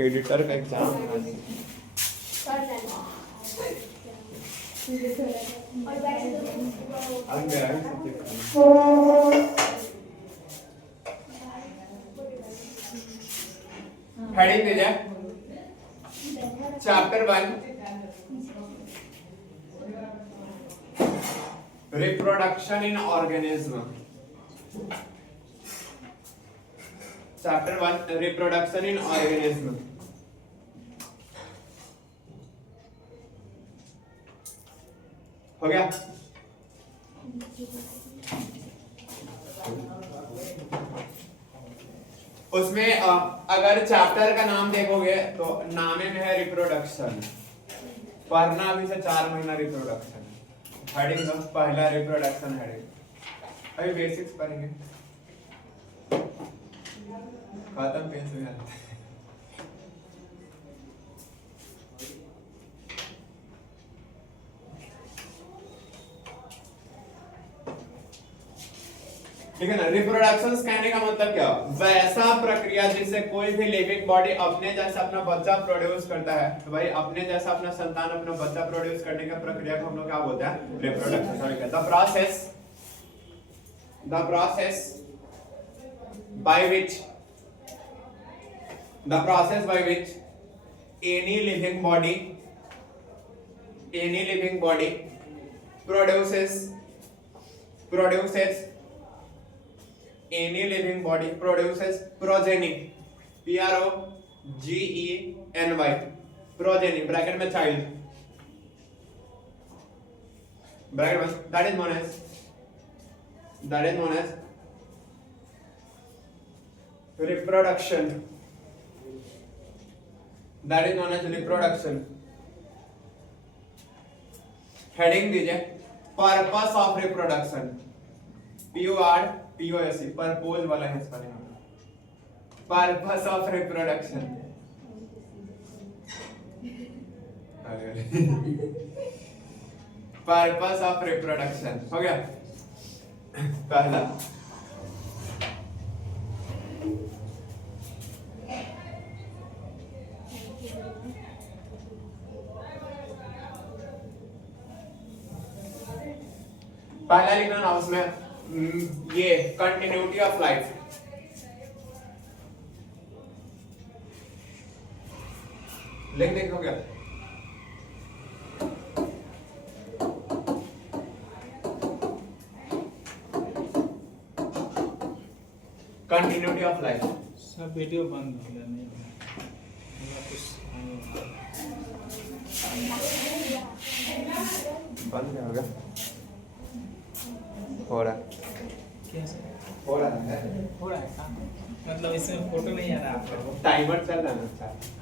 Editor का exam है। Heading दीजिए chapter 1 reproduction in organism. Chapter 1 reproduction in organism. हो गया? उसमें अगर चैप्टर का नाम देखोगे तो नामे में है रिप्रोडक्शन। पढ़ना अभी से 4 महीना रिप्रोडक्शन। हेडिंग पहला रिप्रोडक्शन हेडिंग। अभी बेसिक्स पढ़ेंगे, खत्म पेन से आता है। ठीक है ना। रिप्रोडक्शन कहने का मतलब क्या? वैसा प्रक्रिया जिससे कोई भी लिविंग बॉडी अपने जैसा अपना बच्चा प्रोड्यूस करता है। तो भाई अपने जैसा अपना संतान अपना बच्चा प्रोड्यूस करने का प्रक्रिया को हम लोग क्या बोलते हैं? Reproduction. Sorry, the process by which any living body produces progeny, progeny, progeny bracket में चाइल्ड, ब्रैकेट में, that is known as reproduction. Heading दीजिए purpose of reproduction. PORPOS purpose वाला है इसका नाम। Purpose of reproduction. Purpose of reproduction हो गया पहला। पहला लिखना ना उसमें ये कंटिन्यूटी ऑफ लाइफ। लिख देखो क्या कंटिन्यूटी ऑफ लाइफ। सब वीडियो बंद हो गया, नहीं बंद हो गया, हो रहा क्या सर? हो रहा है का? मतलब इसमें फोटो नहीं आ रहा आपका? टाइमर चल रहा है ना।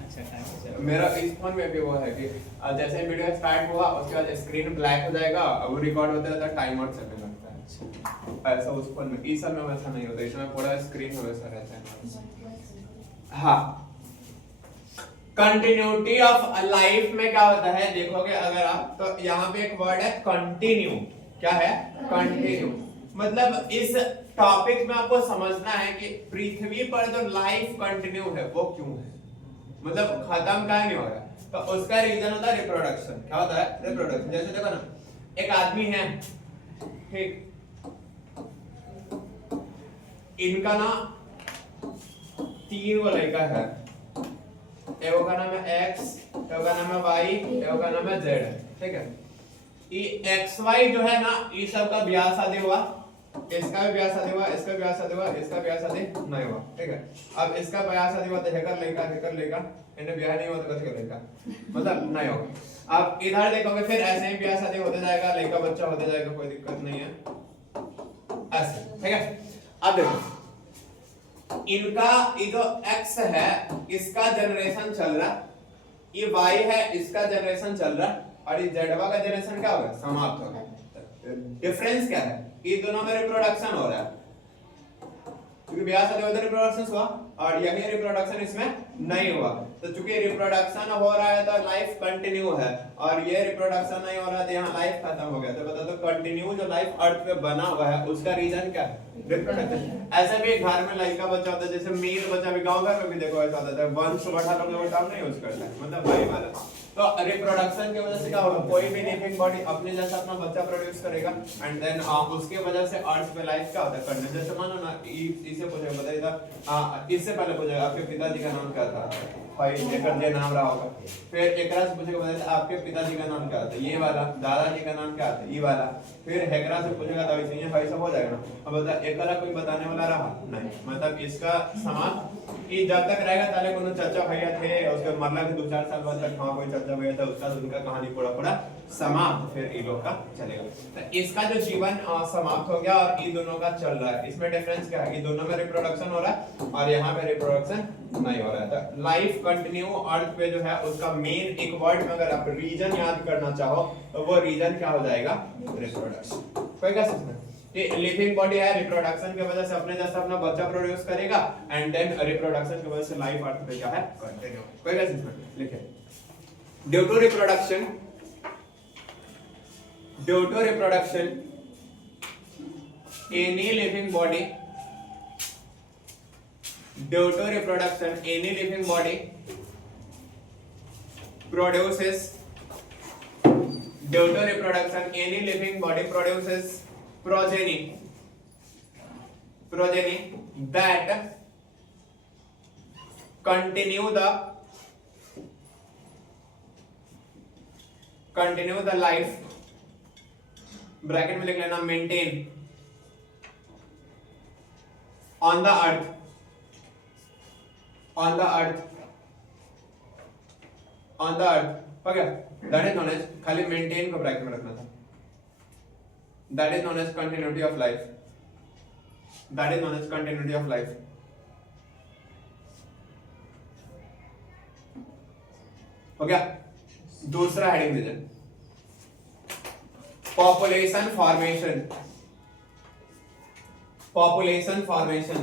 अच्छा, टाइम चल मेरा इस फोन में भी वो है कि जैसे वीडियो स्टार्ट हुआ उसके बाद स्क्रीन ब्लैक हो जाएगा, वो रिकॉर्ड होता रहता है, टाइमर चलने लगता है। ऐसा उस फोन में, इस सब में वैसा नहीं होता, इसमें पूरा स्क्रीन वैसा रहता है। हाँ, कंटिन्यूटी ऑफ लाइफ में क्या होता है देखोगे अगर आप तो यहाँ पे एक वर्ड है कंटिन्यू। क्या है? कंटिन्यू। मतलब इस टॉपिक में आपको समझना है कि पृथ्वी पर जो लाइफ कंटिन्यू है वो क्यों है, मतलब खत्म काहे नहीं हो रहा है। तो उसका रीजन होता है रिप्रोडक्शन। क्या होता है? रिप्रोडक्शन। जैसे देखो ना, एक आदमी है, ठीक, इनका ना 3 वो लड़का है, एगो का नाम है X, एगो का नाम है Y, एगो का नाम है Z। ठीक है, ये XY जो है ना, ये सब का ब्याह शादी हुआ, इसका भी ब्याह शादी हुआ, इसका ब्याह शादी हुआ, इसका ब्याह शादी नहीं हुआ। ठीक है, अब इसका ब्याह शादी हुआ तो हेकर लेगा, इन्हें ब्याह नहीं हुआ तो कथी करेगा, मतलब नहीं होगा। अब इधर देखोगे फिर ऐसे ही ब्याह शादी होते जाएगा, लड़का बच्चा होते जाएगा, कोई दिक्कत नहीं है ऐसे। ठीक है, अब देखो इनका ये जो X है इसका जनरेशन चल रहा, ये Y है इसका जनरेशन चल रहा, और ये जेडवा का जनरेशन क्या होगा? समाप्त हो गया। डिफरेंस क्या है? ये दोनों में रिप्रोडक्शन हो रहा है, क्योंकि ब्याह शादी होते रिप्रोडक्शन हुआ, और यही रिप्रोडक्शन इसमें नहीं हुआ। तो चूंकि रिप्रोडक्शन हो रहा है तो लाइफ कंटिन्यू है, और ये रिप्रोडक्शन नहीं हो रहा तो यहाँ लाइफ खत्म हो गया। तो बता दो कंटिन्यू जो लाइफ अर्थ पे बना हुआ है उसका रीजन क्या है? रिप्रोडक्शन। ऐसे भी घर में लड़का बच्चा होता है, जैसे मीर बच्चा भी गांव घर में भी देखो ऐसा होता है, वंश बढ़ा लोग वो टर्म नहीं यूज करता है, मतलब वही वाला। तो रिप्रोडक्शन की वजह से क्या होगा, कोई भी लिविंग बॉडी अपने जैसा अपना बच्चा प्रोड्यूस करेगा, एंड देन उसके वजह से अर्थ पे लाइफ क्या होता है करने। जैसे मानो ना इसे पूछेगा, बताइए इससे पहले पूछेगा आपके पिताजी का नाम क्या था, भाई एक नाम रहा होगा। फिर एकरा से पूछेगा बताइए आपके पिताजी का नाम क्या था, ये वाला। दादाजी का नाम क्या था, ये वाला। फिर हेकरा से पूछेगा तो वैसे भाई सब हो जाएगा ना। अब बता एकरा कोई बताने वाला रहा नहीं, मतलब इसका समाप्त कि जब तक रहेगा ताले कोनो चाचा भैया थे, उसके मरला के 2-4 साल बाद तक हाँ कोई चाचा भैया था, उसका उनका कहानी पूरा समाप्त, फिर इन लोग का चलेगा। तो इसका जो जीवन समाप्त हो गया और इन दोनों का चल रहा है। इसमें डिफरेंस क्या है, इन दोनों में रिप्रोडक्शन हो रहा है और यहाँ पे रिप्रोडक्शन नहीं हो रहा है। तो लाइफ कंटिन्यू अर्थ पे जो है उसका मेन एक वर्ड में अगर आप रीजन याद करना चाहो तो वो रीजन क्या हो जाएगा, रिप्रोडक्शन। कोई क्या समझ कि लिविंग बॉडी है, रिप्रोडक्शन की वजह से अपने जैसा अपना बच्चा प्रोड्यूस करेगा, एंड देन रिप्रोडक्शन की वजह से लाइफ अर्थ पे क्या है कंटिन्यू। कोई क्या समझ लिखे due to reproduction any living body produces progeny that continue the life, bracket में लिख लेना, मेंटेन on the earth हो गया। दैट इज नोन एज, खाली मेंटेन को ब्रैकेट में रखना था, that is known as continuity of life, हो गया। दूसरा हेडिंग दीजिए, पॉपुलेशन फॉर्मेशन।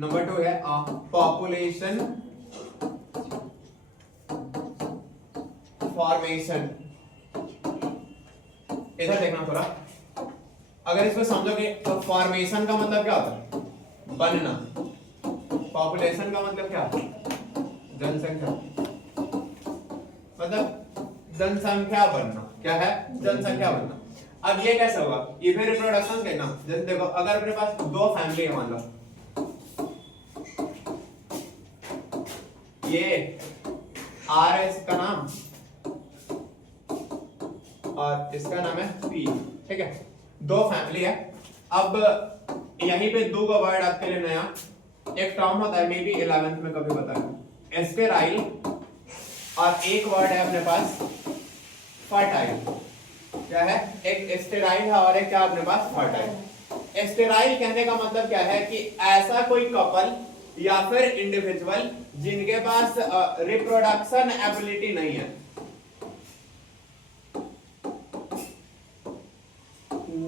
नंबर 2 है पॉपुलेशन फॉर्मेशन। इधर देखना थोड़ा, अगर इसको समझोगे तो फॉर्मेशन का मतलब क्या होता है, बनना। पॉपुलेशन का मतलब क्या, जनसंख्या, मतलब जनसंख्या बनना। क्या है, जनसंख्या बनना। अब ये कैसे होगा, ये फिर रिप्रोडक्शन कहना। जैसे देखो अगर अपने पास 2 फैमिली है, मान लो ये आर है इसका नाम और इसका नाम है पी, ठीक है, 2 फैमिली है। अब यहीं पे 2 का वर्ड आपके लिए नया एक टर्म होता है, मे बी 11th में कभी बताया, स्टेराइल, और एक वर्ड है अपने पास फर्टाइल। क्या है, एक स्टेराइल है और एक क्या अपने पास फर्टाइल। स्टेराइल कहने का मतलब क्या है कि ऐसा कोई कपल या फिर इंडिविजुअल जिनके पास रिप्रोडक्शन एबिलिटी नहीं है,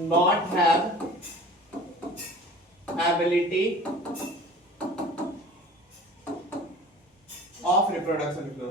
not have ability of reproduction to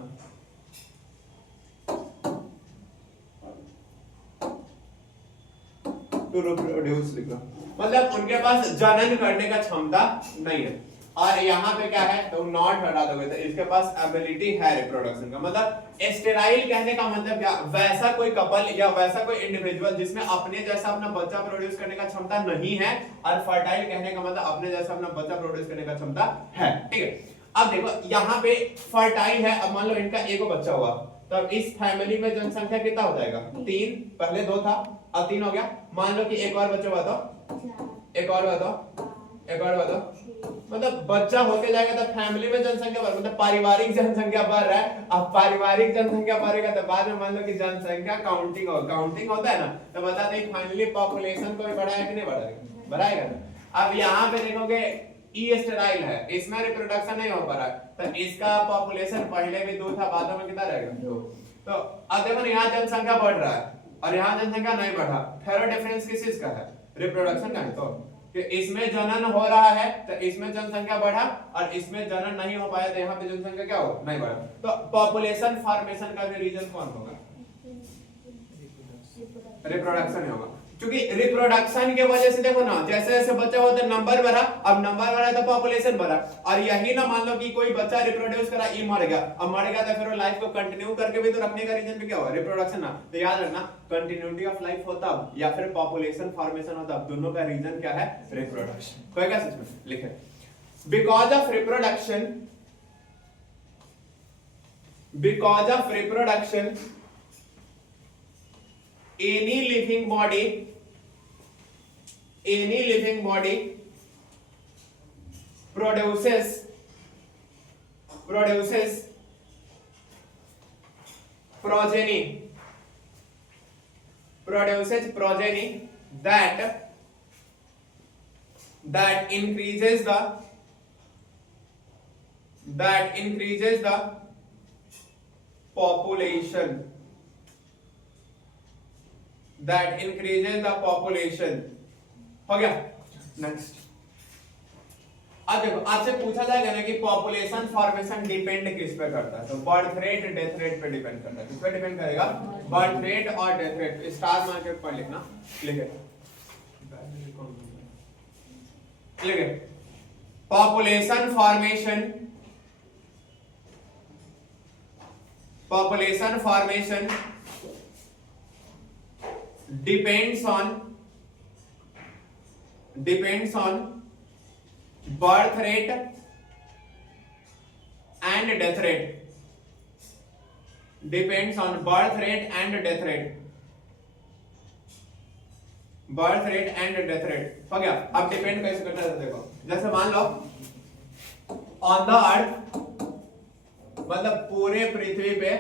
reproduce लिखो, मतलब उनके पास जनन करने का क्षमता नहीं है। और यहाँ पे क्या है, तो नॉट हटा दोगे तो इसके पास एबिलिटी है रिप्रोडक्शन का। मतलब स्टेराइल कहने का मतलब क्या, वैसा कोई कपल या वैसा कोई इंडिविजुअल जिसमें अपने जैसा अपना बच्चा प्रोड्यूस करने का क्षमता नहीं है, और फर्टाइल कहने का मतलब अपने जैसा अपना बच्चा प्रोड्यूस करने का क्षमता है, ठीक है। अब देखो यहाँ पे फर्टाइल है, अब मान लो इनका एक बच्चा हुआ, तो अब इस फैमिली में जनसंख्या कितना हो जाएगा, 3, पहले 2 था अब 3 हो गया। मान लो कि एक और बच्चा हुआ तो एक और बताओ, मतलब बच्चा होके जाएगा तो फैमिली में जनसंख्या बढ़, मतलब पारिवारिक जनसंख्या बढ़ रहा है। अब पारिवारिक जनसंख्या बढ़ेगा तो बाद में मान लो कि जनसंख्या काउंटिंग होता है ना, तो बताते हैं फाइनली पॉपुलेशन को भी बढ़ाएगा कि नहीं बढ़ाएगा, बढ़ाएगा ना। अब यहाँ पे देखोगे ई स्टेराइल है, इसमें रिप्रोडक्शन नहीं हो पा रहा है, तो इसका पॉपुलेशन पहले भी 2 था, बाद में कितना रहेगा 2। तो अब देखो ना यहाँ जनसंख्या बढ़ रहा है और यहाँ जनसंख्या नहीं बढ़ा, फिर डिफरेंस किस चीज का है, रिप्रोडक्शन का है। तो कि इसमें जनन हो रहा है तो इसमें जनसंख्या बढ़ा और इसमें जनन नहीं हो पाया तो यहाँ पे जनसंख्या क्या हो, नहीं बढ़ा। तो पॉपुलेशन फॉर्मेशन का भी रीजन कौन होगा, रिप्रोडक्शन होगा। क्योंकि रिप्रोडक्शन के वजह से देखो ना, जैसे जैसे बच्चा होता है नंबर बढ़ा, अब नंबर बढ़ा तो पॉपुलेशन बढ़ा। और यही ना मान लो कि कोई बच्चा रिप्रोड्यूस करा, ये मर गया, अब मर गया तो फिर वो लाइफ को कंटिन्यू करके भी तो रखने का रीजन भी क्या होगा, रिप्रोडक्शन ना। तो याद रखना कंटिन्यूटी ऑफ लाइफ होता या फिर पॉपुलेशन फॉर्मेशन होता, दोनों का रीजन क्या है, रिप्रोडक्शन। कोई क्या सच में लिखे, because of reproduction, because of reproduction any living body produces progeny that increases the population, that increases the population। हो गया। नेक्स्ट, अब देखो आपसे पूछा जाएगा ना कि पॉपुलेशन फॉर्मेशन डिपेंड किस पे करता है, तो बर्थ रेट डेथ रेट पे डिपेंड करता है। किस पे डिपेंड करेगा, बर्थ रेट और डेथ रेट। स्टार मार्केट पर लिखना, लिखे लिखे population formation depends on birth rate and death rate, depends on birth rate and death rate, birth rate and death rate। हो गया। अब डिपेंड कैसे करता है, देखो जैसे मान लो ऑन द अर्थ, मतलब पूरे पृथ्वी पे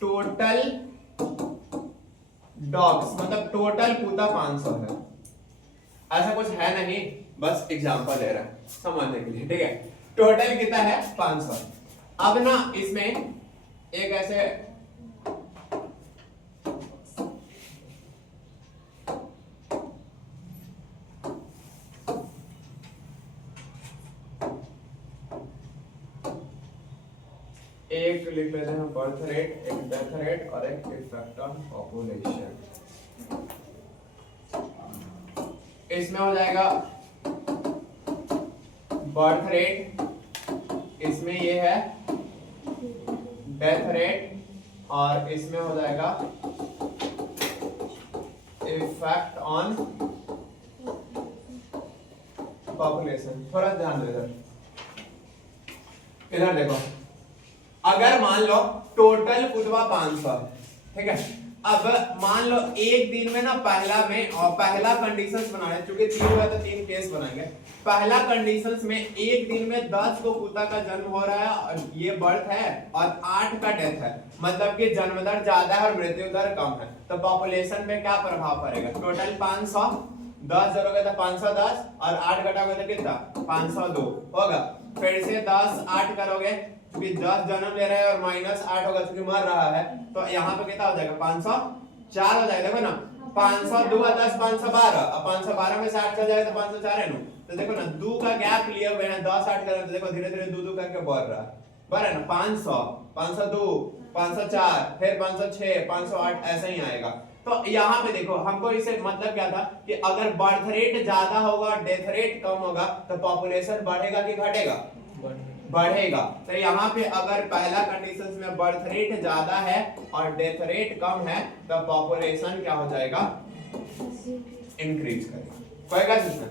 टोटल डॉग्स, मतलब टोटल कुत्ता 500 है, ऐसा कुछ है नहीं, बस एग्जांपल ले रहा है समझने के लिए, ठीक है। टोटल कितना है, 500। अब ना इसमें एक ऐसे एक लिख लेते हैं बर्थ रेट, एक डेथ रेट और एक इफेक्ट ऑन पॉपुलेशन। इसमें हो जाएगा बर्थ रेट, इसमें ये है डेथ रेट और इसमें हो जाएगा इफेक्ट ऑन पॉपुलेशन। थोड़ा ध्यान दो इधर देखो, अगर मान लो टोटल कुतबा 500, ठीक है। अब मान लो एक दिन में ना पहला में, और पहला कंडीशंस बना रहे, क्योंकि 3 हुआ तो 3 केस बनाएंगे। पहला कंडीशंस में एक दिन में 10 को कुत्ता का जन्म हो रहा है और ये बर्थ है, और 8 का डेथ है, मतलब कि जन्म दर ज्यादा है और मृत्यु दर कम है। तो पॉपुलेशन पे क्या प्रभाव पड़ेगा, टोटल 500, 10 जोड़ोगे तो 510 और 8 घटाओगे तो कितना, 502 होगा। फिर से 10 8 करोगे क्योंकि 10 जन्म ले रहा है और -8 होगा क्योंकि मर रहा है, तो यहाँ पे कितना हो जाएगा, 504 हो जाएगा। देखो ना 502 और 10 512, अब 512 में से 8 चल जाएगा तो 504 है ना। तो देखो ना 2 का गैप लिए हुए हैं, 10 8 कर, तो देखो धीरे धीरे 2 2 करके बढ़ रहा है ना। 500 502 504 फिर 506 508 ऐसे ही आएगा। तो यहाँ पे देखो हमको इसे मतलब क्या था कि अगर बर्थ रेट ज्यादा होगा डेथ रेट कम होगा तो पॉपुलेशन बढ़ेगा कि घटेगा, बढ़ेगा। तो यहाँ पे अगर पहला कंडीशंस में बर्थ रेट ज्यादा है और डेथ रेट कम है तो पॉपुलेशन क्या हो जाएगा, इंक्रीज करेगा। कोई का सिस्टम।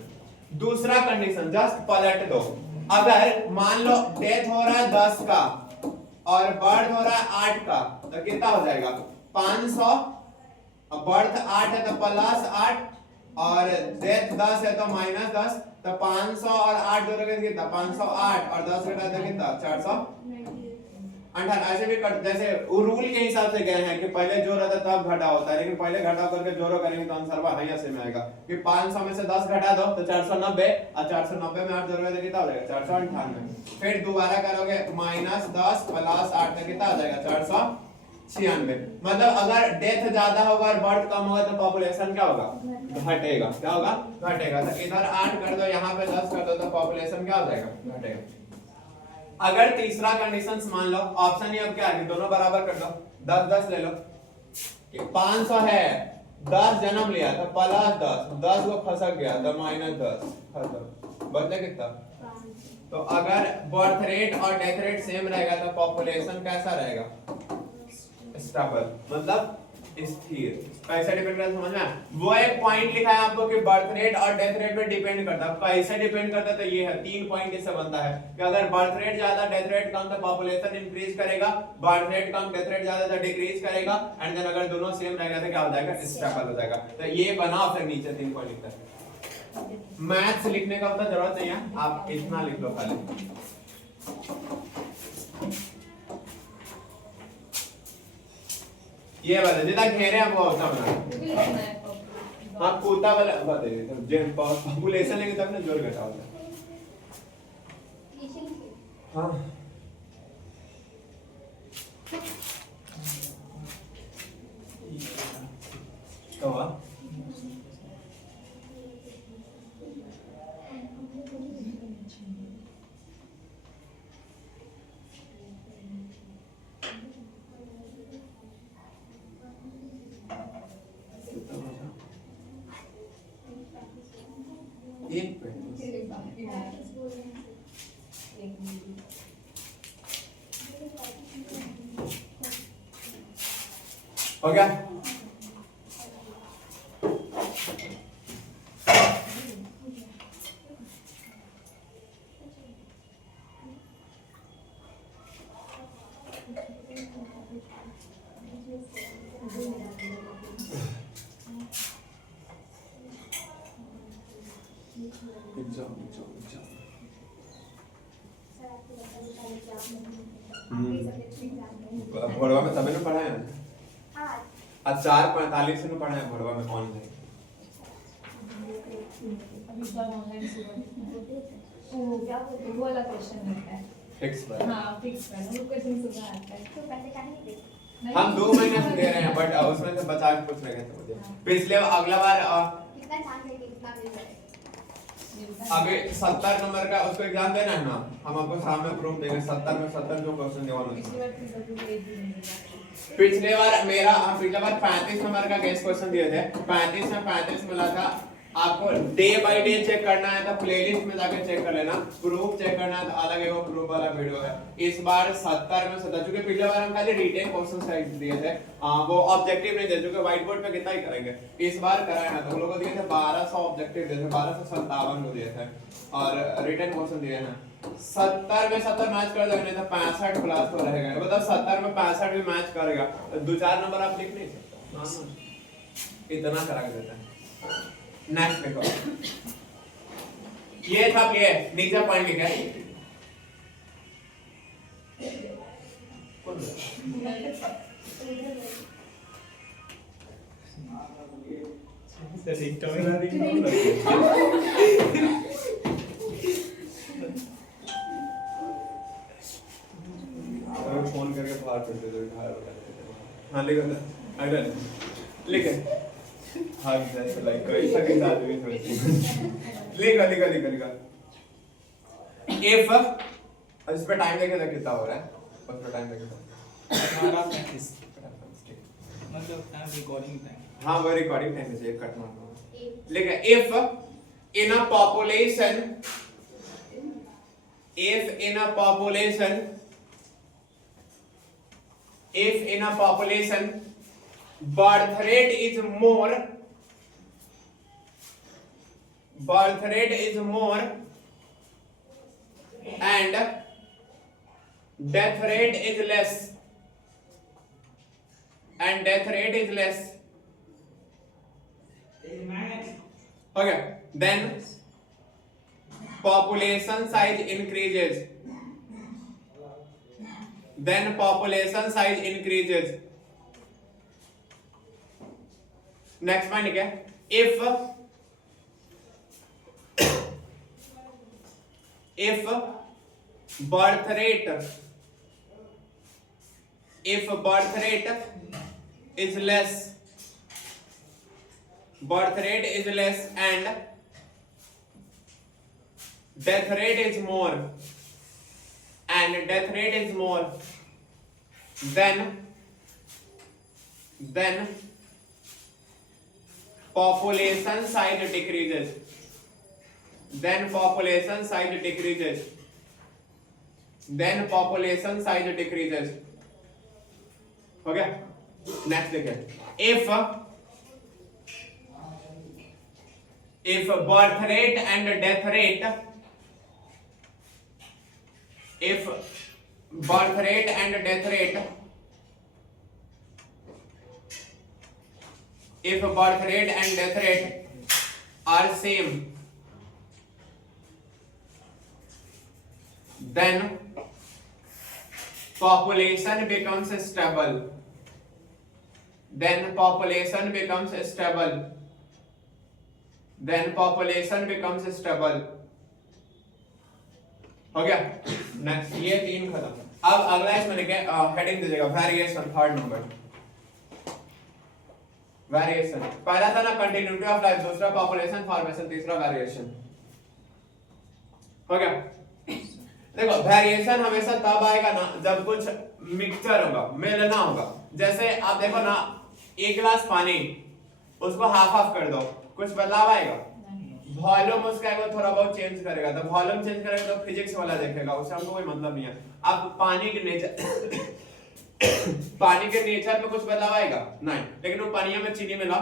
दूसरा कंडीशन जस्ट पलट दो, अगर मान लो डेथ हो रहा है 10 का और बर्थ हो रहा है 8 का, तो कितना हो जाएगा 500, बर्थ 8 है तो +8 और डेथ 10 है तो -10, तो 500 और 8 जोड़ोगे तो कितना 508 और 10 घटा दो कितना 418। ऐसे भी कट, जैसे रूल के हिसाब से गए हैं कि पहले जोड़ होता तब घटा होता है, लेकिन पहले घटा करके जोड़ो करेंगे तो आंसर वही ऐसे में आएगा कि 500 में से 10 घटा दो तो 490 और 490 में 8 जोड़ोगे तो कितना हो जाएगा 498। फिर दोबारा करोगे -10 + 8 तो कितना आ जाएगा 96। मतलब अगर डेथ ज्यादा होगा और बर्थ कम होगा तो पॉपुलेशन क्या होगा, घटेगा। क्या होगा, घटेगा। तो इधर 8 कर दो, यहाँ पे 10 कर दो, तो पॉपुलेशन क्या हो जाएगा, घटेगा। अगर तीसरा कंडीशन मान लो, ऑप्शन ये अब क्या है, दोनों बराबर कर दो, 10 10 ले लो कि 500 है, 10 जन्म लिया था प्लस 10, 10 को खसक गया तो -10, खत्म, बचा कितना। तो अगर बर्थ रेट और डेथ रेट सेम रहेगा तो पॉपुलेशन कैसा रहेगा, स्टेबल, मतलब स्थिर। कैसे डिपेंड करता है समझ में आया? वो एक पॉइंट लिखा है आपको कि बर्थ रेट और डेथ रेट पे डिपेंड करता है। कैसे डिपेंड करता है, तो ये है 3 पॉइंट इससे बनता है कि अगर बर्थ रेट ज्यादा डेथ रेट कम तो पॉपुलेशन इंक्रीज करेगा, बर्थ रेट कम डेथ रेट ज्यादा तो डिक्रीज करेगा, एंड देन अगर दोनों सेम रहेगा तो क्या हो जाएगा, स्टेबल हो जाएगा। तो ये बना, फिर नीचे 3 पॉइंट लिखता है। मैथ्स लिखने का उतना जरूरत नहीं है, आप इतना लिख लो खाली। ये वाला जितना घेरे हैं वो उतना बना। हाँ कोटा वाला बता दे, जेन पॉपुलेशन लेंगे तब ना जोड़ घटा होता है। हाँ तो एक हो गया। भोरवा में तभी ना पढ़ा है, आज 4:45 से पढ़ा है भोरवा में ऑनलाइन। वो वाला क्वेश्चन रहता है फिक्स पर, हाँ फिक्स पर वो क्वेश्चन सुबह आता है तो पहले का नहीं दे। हम 2 महीने से दे रहे हैं, बट उसमें से बचा के पूछ रहे थे मुझे पिछले अगला बार कितना चांस है कि कितना मिल जाए। अभी 70 नंबर का उसको एग्जाम देना है ना, हम आपको सामने प्रूफ देंगे 70 में 70 जो क्वेश्चन देवाना पिछले बार मेरा पिछले बार 35 नंबर का गेस क्वेश्चन दिए थे, 35 में 35 मिला था। आपको डे बाय डे चेक करना है तो प्लेलिस्ट में जाके चेक कर लेना, प्रूफ चेक करना है तो अलग है, वो प्रूफ वाला वीडियो है। इस बार 70 में 70, चूंकि पिछले बार हम खाली रिटेन क्वेश्चन दिए थे, वो ऑब्जेक्टिव नहीं दिए, चूंकि व्हाइट बोर्ड पे कितना ही करेंगे। इस बार कराया ना तो हम लोग को दिए थे 1200 ऑब्जेक्टिव दिए थे, 1257 को दिए थे, और रिटेन क्वेश्चन दिए हैं 70 में 70 मैच कर दोगे तो 65 प्लस तो रहेगा, मतलब 70 में 65 भी मैच करेगा तो 2-4 नंबर आप लिख नहीं सकते, इतना करा के देता है। नेक्स्ट देखो, ये था ये नीचे पॉइंट लिखा है, फोन करके बाहर करते थे, हाँ लिखो अगला लिखे, हाँ जैसे लाइक कोई सा कैसा आदमी थोड़ी लिखा इफ, इस पे टाइम देखे तो कितना हो रहा है, उस पे टाइम देखे तो 12:35 मतलब रिकॉर्डिंग टाइम, हाँ वो रिकॉर्डिंग टाइम से एक कट मारना। लिखा if in a population, if in a population birth rate is more and death rate is less okay, then population size increases, next point क्या, if birth rate if birth rate is less and death rate is more then population size decreases हो गया। Next देखिए, if birth rate and death rate are same, then population becomes stable हो गया। Next ये तीन खत्म। अब अगला इसमें लिखे हेडिंग दीजिएगा वेरिएशन, थर्ड नंबर वेरिएशन। पहला था ना कंटिन्यूटी ऑफ लाइफ, दूसरा पॉपुलेशन फॉर्मेशन, तीसरा वेरिएशन हो गया। देखो वेरिएशन हमेशा तब आएगा ना जब कुछ मिक्सचर होगा, मिलना होगा। जैसे आप देखो ना, एक गिलास पानी, उसको हाफ हाफ कर दो, कुछ बदलाव आएगा? वॉल्यूम उसका एक थोड़ा बहुत चेंज करेगा, तो वॉल्यूम चेंज करेगा तो फिजिक्स वाला देखेगा, उससे हमको कोई मतलब नहीं है। अब पानी के नेचर में कुछ बदलाव आएगा नहीं, लेकिन वो पानी में चीनी मिला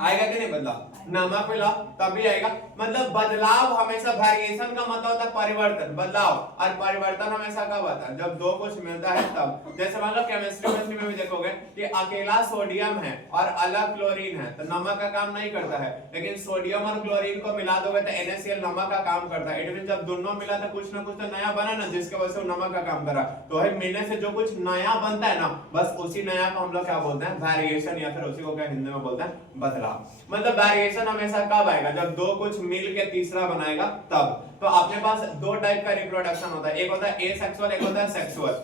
आएगा कि नहीं बदलाव? नमक मिला तभी आएगा। मतलब बदलाव हमेशा, वेरिएशन का मतलब होता है परिवर्तन, बदलाव। और परिवर्तन हमेशा कब आता है? जब दो कुछ मिलता है तब। जैसे मान लो केमिस्ट्री में भी देखोगे कि अकेला सोडियम है और अलग क्लोरीन है, तो नमक का काम नहीं करता है, लेकिन सोडियम और क्लोरीन को मिला दोगे तो NaCl नमक का काम करता है। इट मीन जब दोनों मिला तो कुछ ना कुछ तो नया बना ना, जिसके वजह से वो नमक का काम करा। तो है मिलने से जो कुछ नया बनता है ना, बस उसी नया को हम लोग क्या बोलते हैं? वेरिएशन, या फिर उसी को क्या हिंदी में बोलते हैं? बदलाव। मतलब वेरिएशन हमेशा कब आएगा? जब दो कुछ मिल के तीसरा बनाएगा तब। तो अपने पास दो टाइप का रिप्रोडक्शन होता है, एक होता है एसेक्सुअल, एक होता है सेक्सुअल।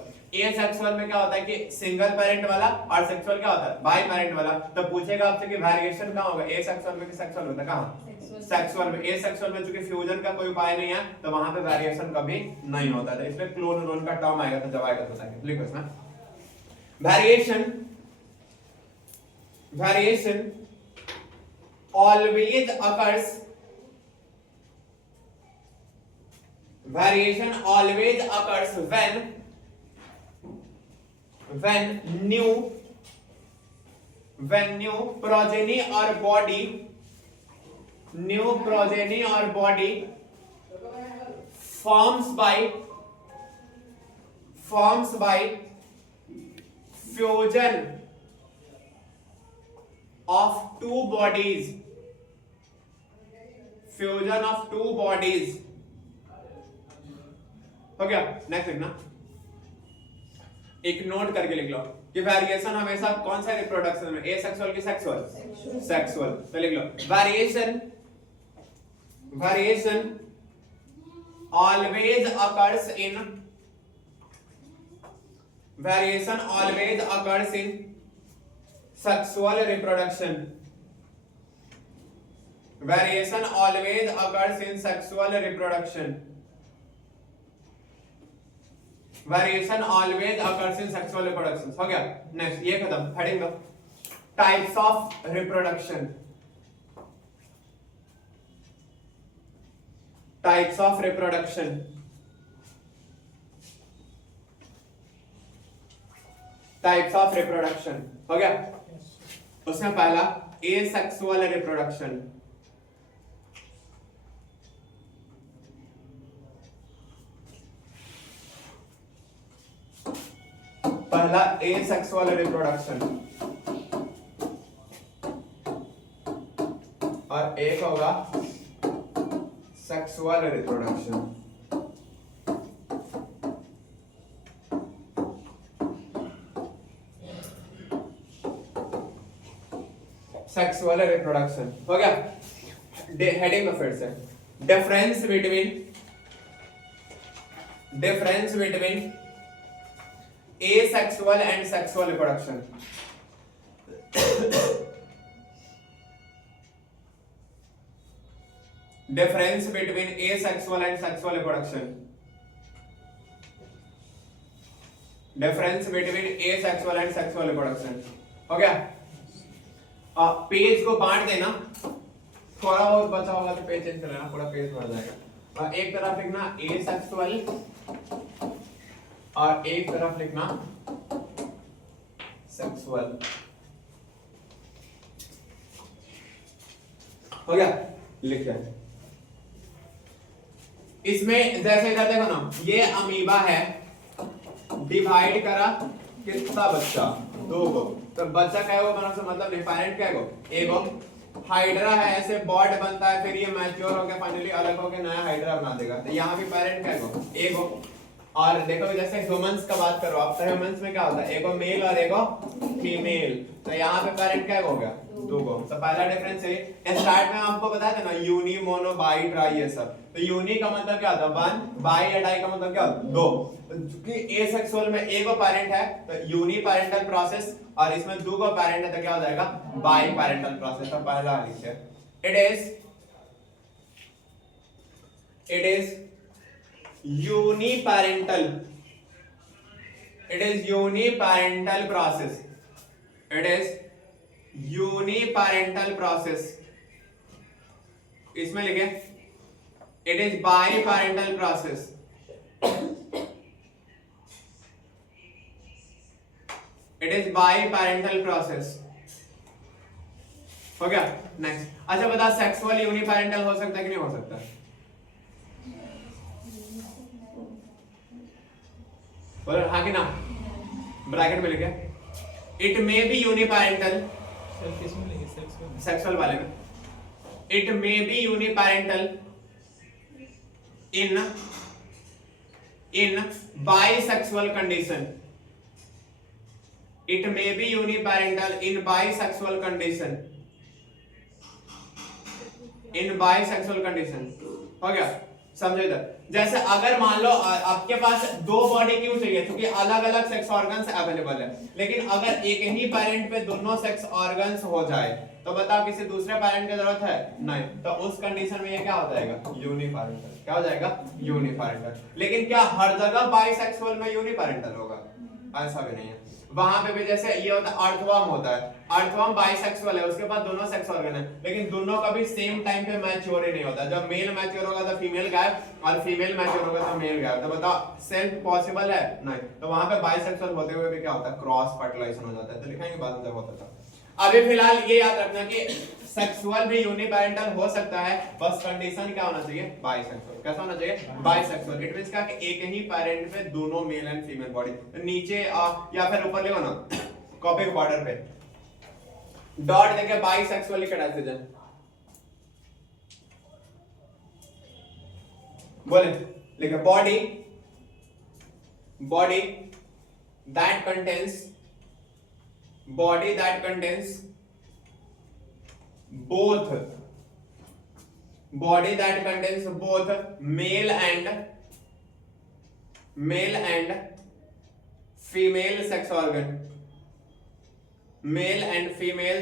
एसेक्सुअल में क्या होता है कि सिंगल पेरेंट वाला, और सेक्सुअल क्या होता है? बाई पेरेंट वाला। तो पूछेगा आपसे कि वेरिएशन कहां होगा, एसेक्सुअल में कि सेक्सुअल में? कहां? सेक्सुअल में। एसेक्सुअल में चूंकि फ्यूजन का कोई उपाय नहीं है, तो वहां पे वेरिएशन कभी नहीं होता था, इसलिए क्लोन रोन का टर्म आएगा, तो जब आएगा तो बताएंगे। लिखो इसमें variation always occurs when new progeny or body forms by fusion of two bodies हो गया। नेक्स्ट लिखना, एक नोट करके लिख लो कि वेरिएशन हमेशा कौन सा रिप्रोडक्शन में, एसेक्सुअल की सेक्सुअल। तो लिख लो variation always occurs in sexual reproduction. Variation always occurs in sexual reproduction. हो गया। नेक्स्ट ये खत्म, हेडिंग दो। Types of reproduction. हो गया। उसमें पहला एसेक्सुअल रिप्रोडक्शन। पहला एसेक्सुअल रिप्रोडक्शन, और एक होगा सेक्सुअल रिप्रोडक्शन। सेक्सुअल रिप्रोडक्शन हो गया। हेडिंग में फिर से difference between asexual and sexual reproduction. Difference between asexual and sexual reproduction. Difference between asexual and sexual reproduction. हो गया? पेज को बांट देना, थोड़ा बहुत बचा होगा तो पेज चेंज कर लेना, पूरा पेज भर जाएगा। एक तरफ लिखना asexual और एक तरफ लिखना sexual। हो गया? लिख लें। इसमें जैसे इधर देखो ना, ये अमीबा है, डिवाइड करा कितना बच्चा, 2 को, तो बच्चा क्या है बना, मतलब नहीं, पेरेंट क्या है एगो। हाइड्रा है, ऐसे बॉड बनता है, फिर ये मैच्योर हो गया, फाइनली अलग हो गया, नया हाइड्रा बना देगा। तो यहाँ भी पेरेंट क्या है एगो। और देखो जैसे ह्यूमंस का बात करो आप, तो ह्यूमंस में क्या होता है, एगो मेल और एगो फीमेल। तो यहाँ पे पेरेंट क्या हो गया, 2 को। तो पहला डिफरेंस है, स्टार्ट में आपको बता था ना यूनी, मोनो, बाई, ट्राई, ये सब। तो यूनी का मतलब क्या होता है 1, बाई या डाई का मतलब क्या होता है 2। क्योंकि एसेक्सुअल में एगो पेरेंट है तो यूनी पैरेंटल प्रोसेस, और इसमें 2 को पेरेंट है तो क्या हो जाएगा बाई पैरेंटल प्रोसेस। तो पहला लिखिए, it is uniparental, it is uniparental process, it is uniparental process। इसमें लिखे it is biparental process, it is biparental process। हो गया? नेक्स्ट, अच्छा बता, सेक्सुअल यूनिपेरेंटल हो सकता है कि नहीं हो सकता? हाँ कि ना? ब्रैकेट में लिखे it may be uniparental, sexual वाले में, it may be uniparental in bisexual condition, it may be uniparental in bisexual condition, in bisexual condition. हो गया? समझो इधर, जैसे अगर मान लो आपके पास 2 बॉडी क्यों चाहिए, क्योंकि अलग अलग सेक्स ऑर्गन्स अवेलेबल है, लेकिन अगर एक ही पेरेंट पे दोनों सेक्स ऑर्गन्स हो जाए तो बताओ किसी दूसरे पेरेंट की जरूरत है? नहीं। तो उस कंडीशन में ये क्या हो जाएगा यूनिपेरेंटल। क्या हो जाएगा यूनिपेरेंटल। लेकिन क्या हर जगह बाइसेक्सुअल में यूनिपेरेंटल होगा? ऐसा भी नहीं है। वहां पे भी जैसे ये होता है, अर्थवर्म होता है, अर्थवर्म बाइसेक्सुअल है, उसके पास दोनों सेक्स ऑर्गन है, लेकिन दोनों का भी सेम टाइम पे मैच्योर ही नहीं होता। जब मेल मैच्योर होगा तो फीमेल गायब, और फीमेल मैच्योर होगा तो मेल गायब। तो बताओ सेल्फ पॉसिबल है? नहीं। तो वहां पे बाइसेक्सुअल होते हुए भी क्या होता है, क्रॉस फर्टिलाइजेशन हो जाता है। तो लिखेंगे बाद में जब होता था। अभी फिलहाल ये याद रखना कि सेक्सुअल भी यूनिपेरेंटल हो सकता है, बस कंडीशन क्या होना चाहिए, बाइसेक्सुअल। कैसा होना चाहिए? बाइसेक्सुअल। इट मींस क्या कि एक ही पेरेंट पे दोनों मेल एंड फीमेल बॉडी। नीचे या फिर ऊपर लिखो ना कॉपी के बॉर्डर पे डॉट देके बाइसेक्सुअल लिख के डाल दीजिए। बोले लिखे body that contains both male and female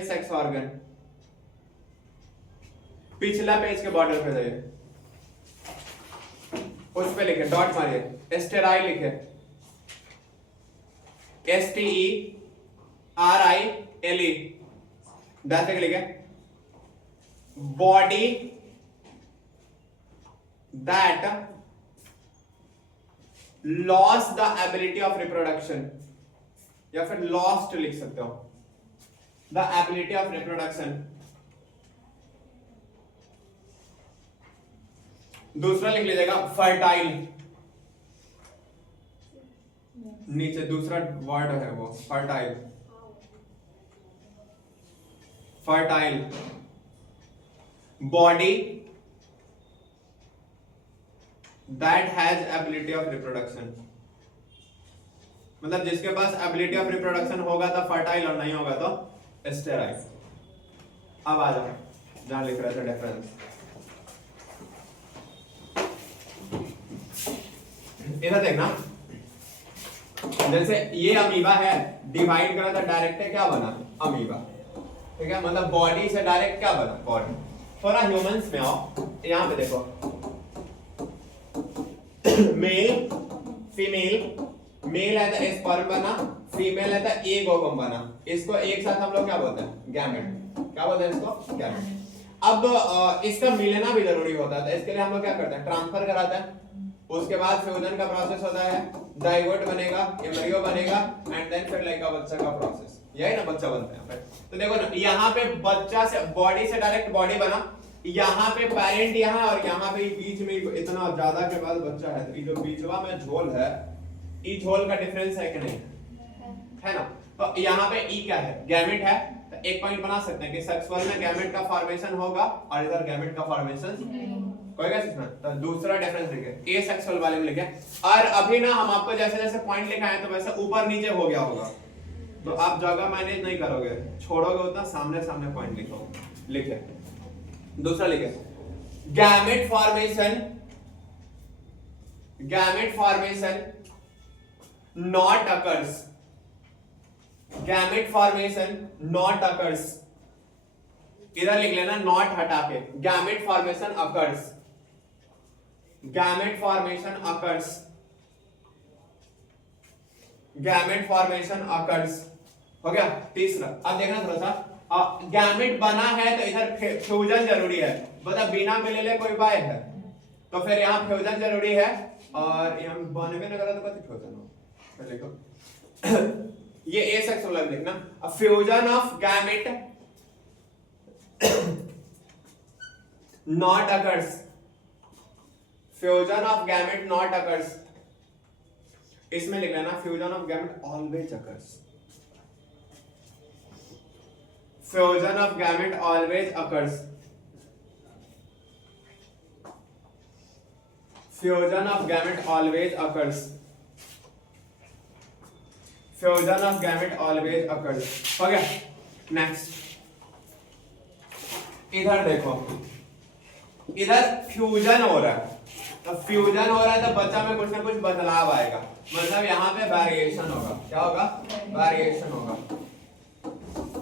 sex organ, पिछला पेज के बॉर्डर पे जाइए, उस पे लिखे डॉट मारिए, स्टेराइल लिखे, STERILE, दैट लिखे, body that lost the ability of reproduction, या फिर लॉस्ट लिख सकते हो, द एबिलिटी ऑफ रिप्रोडक्शन। दूसरा लिख लीजिएगा फर्टाइल, नीचे दूसरा वर्ड है वो fertile body that has ability of reproduction, मतलब जिसके पास एबिलिटी ऑफ रिप्रोडक्शन होगा तो फर्टाइल और नहीं होगा तो स्टेराइल। अब आ जाओ जहां लिख रहे थे डिफरेंस, इधर देखना, जैसे ये अमीबा है, डिवाइड करा तो डायरेक्ट क्या बना, अमीबा, ठीक है। मतलब बॉडी से डायरेक्ट क्या बना, बॉडी। थोड़ा ह्यूमंस में आओ, यहाँ पे देखो, मेल फीमेल, मेल है तो स्पर्म बना, फीमेल है तो एग ओवम बना। इसको एक साथ हम लोग क्या बोलते हैं, गैमेट। क्या बोलते हैं इसको, गैमेट। अब इसका मिलना भी जरूरी होता है, तो इसके लिए हम लोग क्या करते हैं, ट्रांसफर कराते हैं, उसके बाद फ्यूजन का प्रोसेस होता है, जाइगोट बनेगा, एम्ब्रियो बनेगा, एंड देन फिर लड़का बच्चा का प्रोसेस, यही ना बच्चा बनता है। तो देखो ना, यहाँ पे बच्चा से, बॉडी से डायरेक्ट बॉडी बना, यहाँ पे पेरेंट यहाँ, और यहाँ पे बीच में इतना ज्यादा के बाद बच्चा है, तो ये जो बीचवा में झोल है, ई झोल का डिफरेंस है कि नहीं है ना। तो यहाँ पे ई क्या है, गैमेट है। तो एक पॉइंट बना सकते हैं कि सेक्सुअल में गैमेट का फॉर्मेशन होगा और इधर गैमेट का फॉर्मेशन होगा। इसमें तो दूसरा डिफरेंस लिखे, ए सेक्सुअल वाले में लिखे। और अभी ना हम आपको जैसे जैसे पॉइंट लिखाए तो वैसे ऊपर नीचे हो गया होगा, तो आप जगह मैनेज नहीं करोगे, छोड़ोगे उतना, सामने सामने पॉइंट लिखो, लिखे। दूसरा लिखे, gamete formation, gamete formation not occurs, gamete formation not occurs, इधर लिख लेना not हटा के, gamete formation occurs, gamete formation occurs, gamete formation occurs। हो गया तीसरा। अब देखना थोड़ा सा, गैमेट बना है तो इधर फ्यूजन जरूरी है, मतलब बिना मिले कोई बाय है, तो फिर यहाँ फ्यूजन जरूरी है, और यहाँ बनवे न करा तो कथी फ्यूजन हो, लिखो ये ए सेक्सुअल लिखना। A fusion of gamete not occurs, fusion of gamete not occurs, इसमें लिख लेना fusion of gamete always occurs, fusion of gamete always occurs, fusion of gamete always occurs, fusion of gamete always occurs. हो गया। Next, इधर देखो, इधर fusion हो रहा है, तो फ्यूजन हो रहा है तो बच्चा में कुछ ना कुछ बदलाव आएगा, मतलब यहाँ पे वेरिएशन होगा। क्या होगा, वेरिएशन होगा।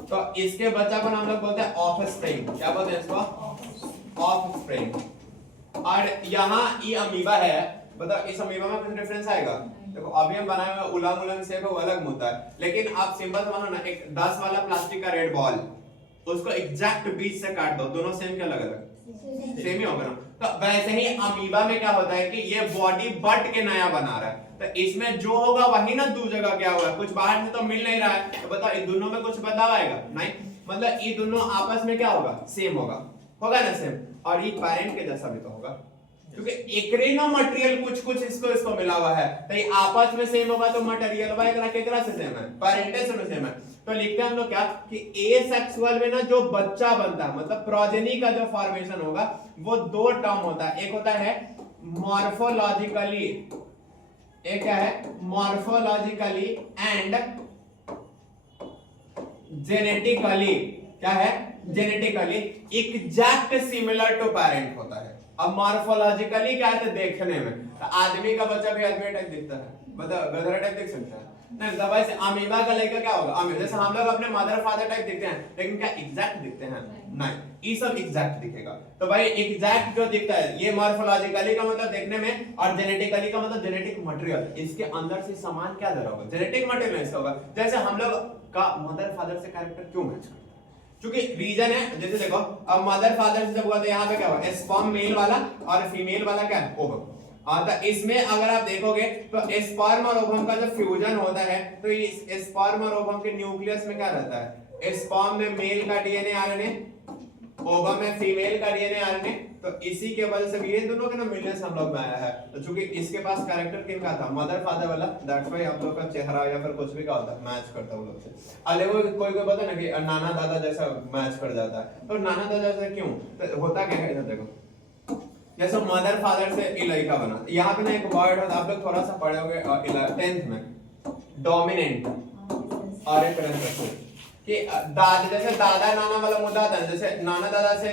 तो इसके बच्चा को हम लोग बोलते हैं ऑफस्प्रिंग। क्या बोलते हैं इसको, ऑफस्प्रिंग। और यहाँ ये अमीबा है, बताओ इस अमीबा में कुछ डिफरेंस आएगा। देखो अभी हम बनाए हुए उलंग उलंग से वो अलग होता है, लेकिन आप सिंपल मानो ना, एक 10 वाला प्लास्टिक का रेड बॉल, उसको एग्जैक्ट बीच से काट दो, दोनों सेम क्या अलग अलग, सेम ही होगा ना। तो वैसे ही अमीबा में क्या होता है कि ये बॉडी बट के नया बना रहा है, तो इसमें जो होगा वही ना दो जगह क्या हुआ है, कुछ बाहर से तो मिल नहीं रहा है, तो बताओ इन दोनों में कुछ बदलाव आएगा नहीं, मतलब ये दोनों आपस में क्या होगा, सेम होगा, होगा ना सेम। और ये पेरेंट के जैसा भी तो होगा, क्योंकि एकरेनो मटेरियल कुछ कुछ इसको मिला हुआ है, तो ये आपस में सेम होगा, तो मटेरियल वाला एकरा केकरा से सेम है, पेरेंटेस में सेम है। तो लिखते हैं हम लोग क्या कि एसेक्सुअल में ना जो बच्चा बनता है, मतलब प्रोजेनी का जो फॉर्मेशन होगा, वो दो टर्म होता है, एक होता है मॉर्फोलॉजिकली, एक क्या है मॉर्फोलॉजिकली एंड जेनेटिकली। क्या है, genetically exact similar to parent होता है। अब मॉर्फोलॉजिकली क्या है, तो देखने में, तो आदमी का बच्चा भी आदमी टाइप दिखता है, मतलब गधरा टाइप दिख सकता है नहीं, दवाई से अमीबा का लड़का क्या होगा, अमीबा जैसे हम लोग अपने मदर फादर टाइप दिखते हैं, लेकिन क्या एग्जैक्ट दिखते हैं नहीं, ये सब एग्जैक्ट दिखेगा। तो भाई एग्जैक्ट जो दिखता है ये मॉर्फोलॉजिकली का मतलब देखने में, और जेनेटिकली का मतलब जेनेटिक मटेरियल, इसके अंदर से सामान क्या धरा होगा, जेनेटिक मटेरियल इसका होगा। जैसे हम लोग का मदर फादर से कैरेक्टर क्यों मैच करता है, क्योंकि रीजन है, जैसे देखो अब मदर फादर से जब हुआ तो यहाँ पे क्या हुआ, स्पर्म मेल वाला और फीमेल वाला क्या है, ओवम। तो इसमें अगर आप देखोगे तो स्पर्म और ओवम का जब फ्यूजन होता है, तो इस स्पर्म और ओवम के न्यूक्लियस में क्या रहता है, स्पर्म में मेल का डीएनए आरएनए, ओवम में फीमेल का डीएनए आरएनए। तो इसी के वजह से ये दोनों के ना मिलने से हम लोग में आया है। तो चूंकि इसके पास कैरेक्टर किनका था, मदर फादर वाला, दैट्स व्हाई आप लोग का चेहरा या फिर कुछ भी का होता है मैच करता है वो लोग से। अलग कोई कोई पता ना कि नाना दादा जैसा मैच कर जाता है, तो नाना दादा जैसा क्यों, तो होता क्या है, इधर देखो, जैसे मदर फादर से इलाइका बना, यहाँ पे ना एक वर्ड होता है, आप लोग थोड़ा सा पढ़े होंगे 10th में, डोमिनेंट और एक रेसेसिव, कि दादा जैसे दादा नाना वाला मुद्दा था, जैसे नाना दादा से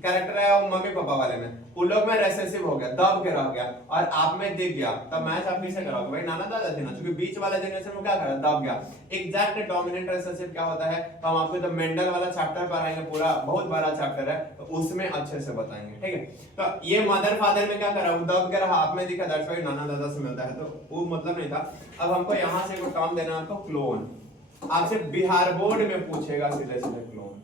कैरेक्टर है वो मम्मी पापा वाले में, उन लोग में रिसेसिव हो गया, दब के रह गया, और आप में दिख गया, तब मैच आप किसे कराओगे भाई? नाना दादा थे ना, क्योंकि बीच वाला जनरेशन में क्या करा, दब गया। एग्जैक्ट डोमिनेंट रिसेसिव क्या होता है, तो हम आपको जब मेंडल वाला चैप्टर पढ़ाएंगे, पूरा बहुत बड़ा चैप्टर है, तो उसमें अच्छे से बताएंगे, ठीक है। तो ये मदर फादर में क्या करा, वो दब के रहा, आप में दिखा, दैट्स व्हाई नाना दादा से मिलता है, तो वो मतलब नहीं था। अब हमको यहाँ से कोई काम देना है आपको, क्लोन। आपसे बिहार बोर्ड में पूछेगा सीधे सीधे क्लोन,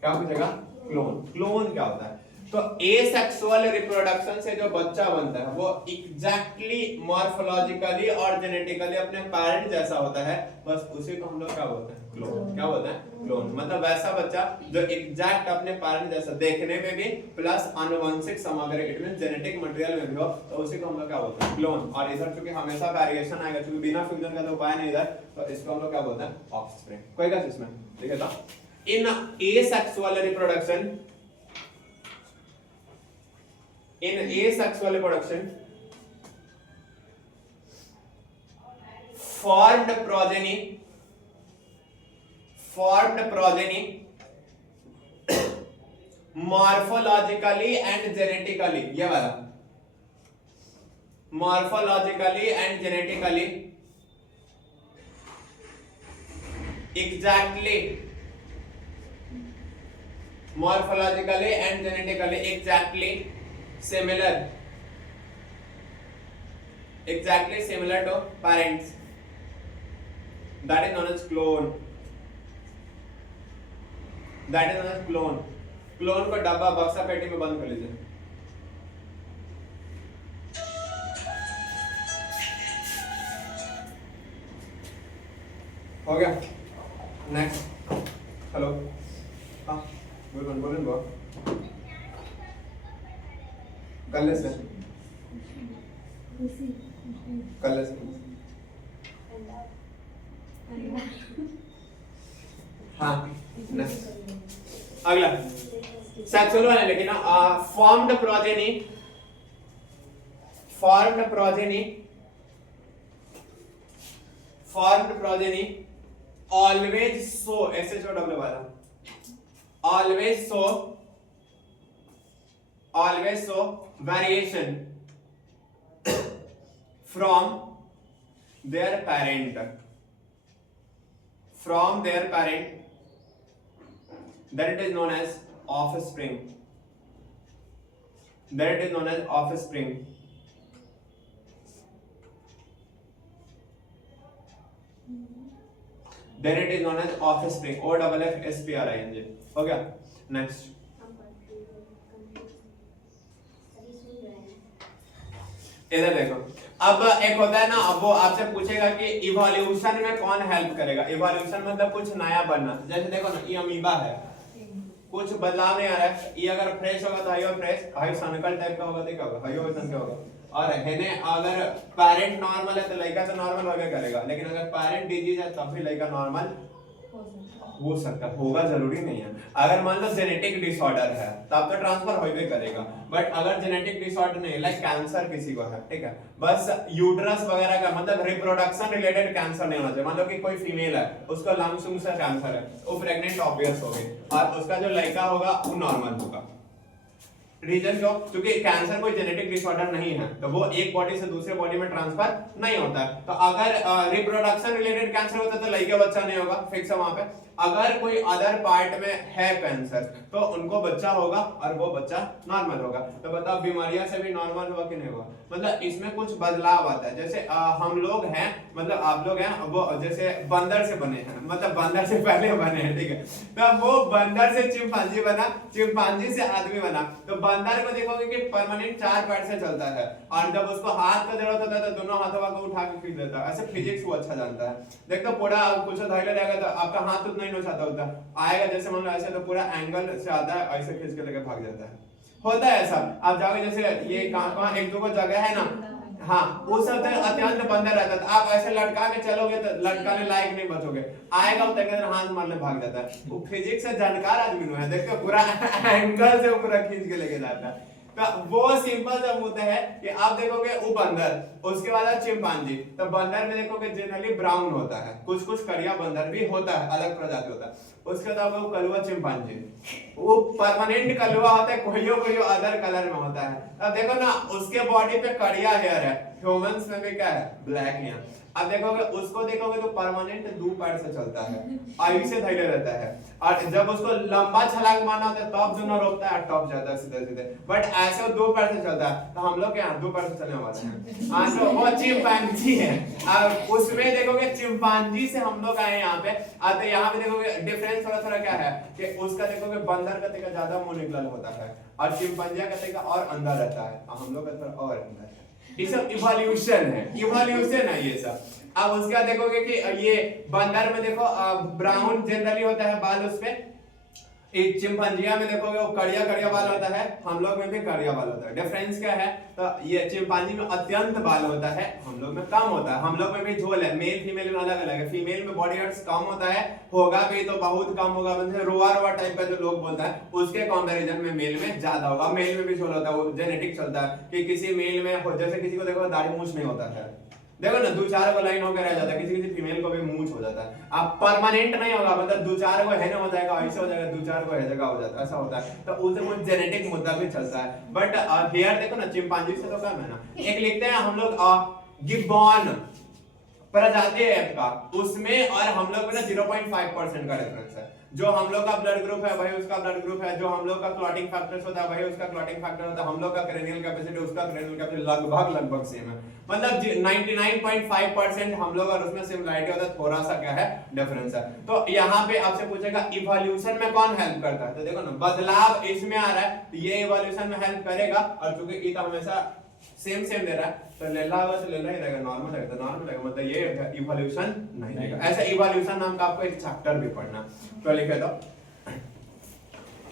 क्या पूछेगा, क्लोन। क्लोन क्या होता है, तो एसेक्सुअल रिप्रोडक्शन से जो बच्चा बनता है वो एग्जैक्टली मॉर्फोलॉजिकली और जेनेटिकली अपने पेरेंट जैसा होता है, बस उसी को हम लोग क्या बोलते हैं, क्लोन। क्या बोलते हैं, क्लोन। मतलब वैसा बच्चा जो एग्जैक्ट अपने पेरेंट जैसा देखने में भी, प्लस आनुवंशिक सामग्री, इट मींस जेनेटिक मटेरियल में भी हो, तो उसी को हम लोग क्या बोलते हैं, क्लोन। और इधर चूंकि हमेशा वेरिएशन आएगा, क्योंकि बिना फ्यूजन का तो उपाय नहीं इधर, तो इसको हम लोग क्या बोलते हैं, ऑफस्प्रिंग। कोई का इसमें ठीक है। तो इन asexual reproduction, in asexual reproduction, formed progeny morphologically and genetically, ये वाला morphologically and genetically exactly, morphologically and genetically exactly similar to parents, that is known as clone. Clone को डब्बा बक्सा पेटी में बंद कर लीजिए। हो गया, नेक्स्ट। हेलो, हाँ बोलो कल से हाँ नेक्स्ट। अगला सेक्सुअल वाला, लेकिन formed progeny always show, SHOW वाला, always show variation from their parent, that it is known as offspring. Then it is known as offspring, OFFSPRING. हो गया, नेक्स्ट। इधर देखो, अब एक होता है ना, अब वो आपसे पूछेगा कि इवोल्यूशन में कौन हेल्प करेगा। इवोल्यूशन मतलब कुछ नया बनना। जैसे देखो ना, ये अमीबा है, कुछ बदलाव नहीं आ रहा है। ये अगर फ्रेश होगा तो हाइयो फ्रेश, हाइयो सनकल टाइप का होगा, देखा होगा हाइयो वर्जन का होगा। और हेने अगर पेरेंट नॉर्मल है तो लड़का तो नॉर्मल होगा करेगा, लेकिन अगर पेरेंट डिजीज है तब भी लड़का नॉर्मल हो सकता, होगा जरूरी नहीं है। अगर मान लो जेनेटिक डिसऑर्डर है तब तो ट्रांसफर होइबे करेगा, बट अगर जेनेटिक डिसऑर्डर नहीं, लाइक कैंसर किसी को है, ठीक है, बस यूट्रस वगैरह का मतलब रिप्रोडक्शन रिलेटेड कैंसर नहीं होना चाहिए। मान लो कि कोई फीमेल है, उसको लंग्स से कैंसर है, वो प्रेग्नेंट ऑब्वियस हो गई, और उसका जो लड़का होगा वो नॉर्मल होगा। रीजन क्यों? क्योंकि कैंसर कोई जेनेटिक डिसऑर्डर नहीं है, तो वो एक बॉडी से दूसरे बॉडी में ट्रांसफर नहीं होता है। तो अगर रिप्रोडक्शन रिलेटेड कैंसर होता है तो लड़का बच्चा नहीं होगा, फिक्स है वहां पे। अगर कोई अदर पार्ट में है कैंसर तो उनको बच्चा होगा और वो बच्चा नॉर्मल होगा। तो बताओ बीमारियां से भी नॉर्मल होगा कि नहीं होगा? मतलब इसमें कुछ बदलाव आता है। जैसे हम लोग हैं, मतलब आप लोग हैं, वो जैसे बंदर से बने हैं, मतलब बंदर से पहले बने हैं, ठीक है, तो वो बंदर से चिंपांजी बना, चिंपांजी से आदमी बना। तो बंदर को देखोगे कि परमानेंट 4 पैर से चलता है, और जब उसको हाथ का जरूरत होता है तो दोनों हाथों को उठा के खींच लेता है। ऐसे फिजिक्स वो अच्छा जानता है। देखो पूरा कुछ धैर्य रहेगा तो आपका हाथ उतना ही नोचाता होता आएगा, जैसे मान लो ऐसे तो पूरा एंगल से आता है, ऐसे खींच के लेके भाग जाता है। होता है ऐसा। आप जाओगे जैसे ये कहां एक दो जगह है ना, हाँ, उस समय अत्यंत बंदर रहता था, आप ऐसे लटका के चलोगे तो लटकाने लायक नहीं बचोगे, आएगा वो तक हाथ मारने भाग जाता है। वो फिजिक्स से जानकार आदमी है, देखो पूरा एंगल से पूरा खींच के लेके जाता है। तो वो सिंपल सा होता है कि आप देखोगे वो बंदर, उसके बाद चिंपांजी। तो बंदर में देखोगे जनरली ब्राउन होता है, कुछ कुछ करिया बंदर भी होता है, अलग प्रजाति होता है। उसके बाद वो कलुआ चिंपांजी, वो परमानेंट कलुआ होता है, कोई अदर कलर में होता है। अब देखो ना उसके बॉडी पे कड़िया हेयर है, ह्यूमंस में भी क्या है ब्लैक हेयर। अब देखोगे उसको देखोगे तो परमानेंट 2 पैर से चलता है, आयु से धैर्य रहता है, और जब उसको लंबा छलांग मारना होता है तब जो ना रोकता है टॉप जाता है सीधे सीधे, बट ऐसे वो 2 पैर से चलता है। तो हम लोग क्या 2 पैर से चलने वाले हैं। हाँ तो वो चिंपांजी है। अब उसमें देखोगे चिंपांजी से हम लोग आए यहाँ पे। तो यहाँ पे देखोगे डिफरेंस थोड़ा क्या है कि उसका देखोगे बंदर का तरीका ज्यादा मुंह निकल होता है और चिंपांजिया का तरीका और अंदर रहता है, हम लोग का थोड़ा और अंदर है। ये सब इवोल्यूशन है, इवोल्यूशन है ये सब। अब उसके बाद देखोगे कि ये बंदर में देखो ब्राउन जनरली होता है बाल उसपे, एक चिंपांजिया में देखोगे वो कड़िया बाल होता है, हम लोग में भी कड़िया बाल होता है। डिफरेंस क्या है? तो ये चिंपांजी में अत्यंत बाल होता है, हम लोग में कम होता है। हम लोग में भी झोल है, मेल फीमेल में अलग अलग है। फीमेल में बॉडी हार्ट्स कम होता है, होगा भी तो बहुत कम होगा, मतलब रोआ टाइप का जो लोग बोलता है उसके कंपैरिजन में मेल में ज्यादा होगा। मेल में भी झोल होता है, वो जेनेटिक चलता है कि किसी मेल में हो, जैसे किसी को देखो दाढ़ी मूंछ नहीं होता है, देखो ना 2-4 को लाइन होकर रह जाता है, किसी फीमेल को भी मूंछ हो जाता है। अब परमानेंट नहीं होगा, मतलब 2-4 को है ना हो जाएगा, ऐसे हो जाएगा, 2-4 को है जगह हो जाता है, ऐसा होता है। तो उससे वो जेनेटिक मुद्दा भी चलता है। बट हेयर देखो ना चिंपांजी से तो कम है ना। एक लिखते हैं हम लोग गिब्बॉन प्रजाति है का, उसमें और हम लोग में ना 0.5% का डिफरेंस है। जो हम लोग का ब्लड ग्रुप है वही उसका ब्लड ग्रुप है, जो हम लोग का क्लॉटिंग फैक्टर्स होता है वही उसका क्लॉटिंग फैक्टर होता है, हम लोग का क्रेनियल कैपेसिटी उसका क्रेनियल कैपेसिटी लगभग सेम है, मतलब 99.5% हम लोग और उसमें सिमिलरिटी होता है, थोड़ा सा क्या है डिफरेंस है। तो यहाँ पे आपसे पूछेगा इवोल्यूशन में कौन हेल्प करता है, तो देखो ना बदलाव इसमें आ रहा है तो ये इवोल्यूशन में हेल्प करेगा। और चूंकि ई तो हमेशा सेम दे रहा है तो लेला होगा तो लेला ही रहेगा, नॉर्मल रहेगा तो नॉर्मल रहेगा, मतलब ये इवोल्यूशन नहीं रहेगा। ऐसा इवोल्यूशन नाम का आपको एक चैप्टर भी पढ़ना, तो लिखे दो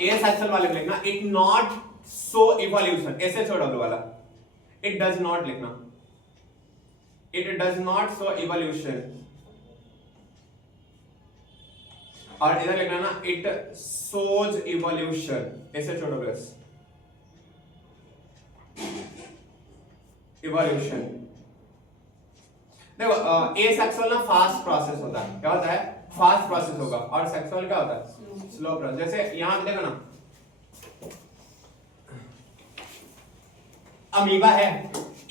ए सेक्शन वाले लिखना इट नॉट सो इवोल्यूशन, ऐसे छोड़ो वाला इट डज नॉट लिखना, it does not so evolution, और इधर लिखना ना इट सोज इवोल्यूशन, ऐसे छोड़ो बस इवोल्यूशन। देखो ए सेक्सुअल ना फास्ट प्रोसेस होता है, क्या होता है फास्ट प्रोसेस होगा, और सेक्सुअल क्या होता है स्लो प्रोसेस। जैसे यहां पे देखो ना अमीबा है,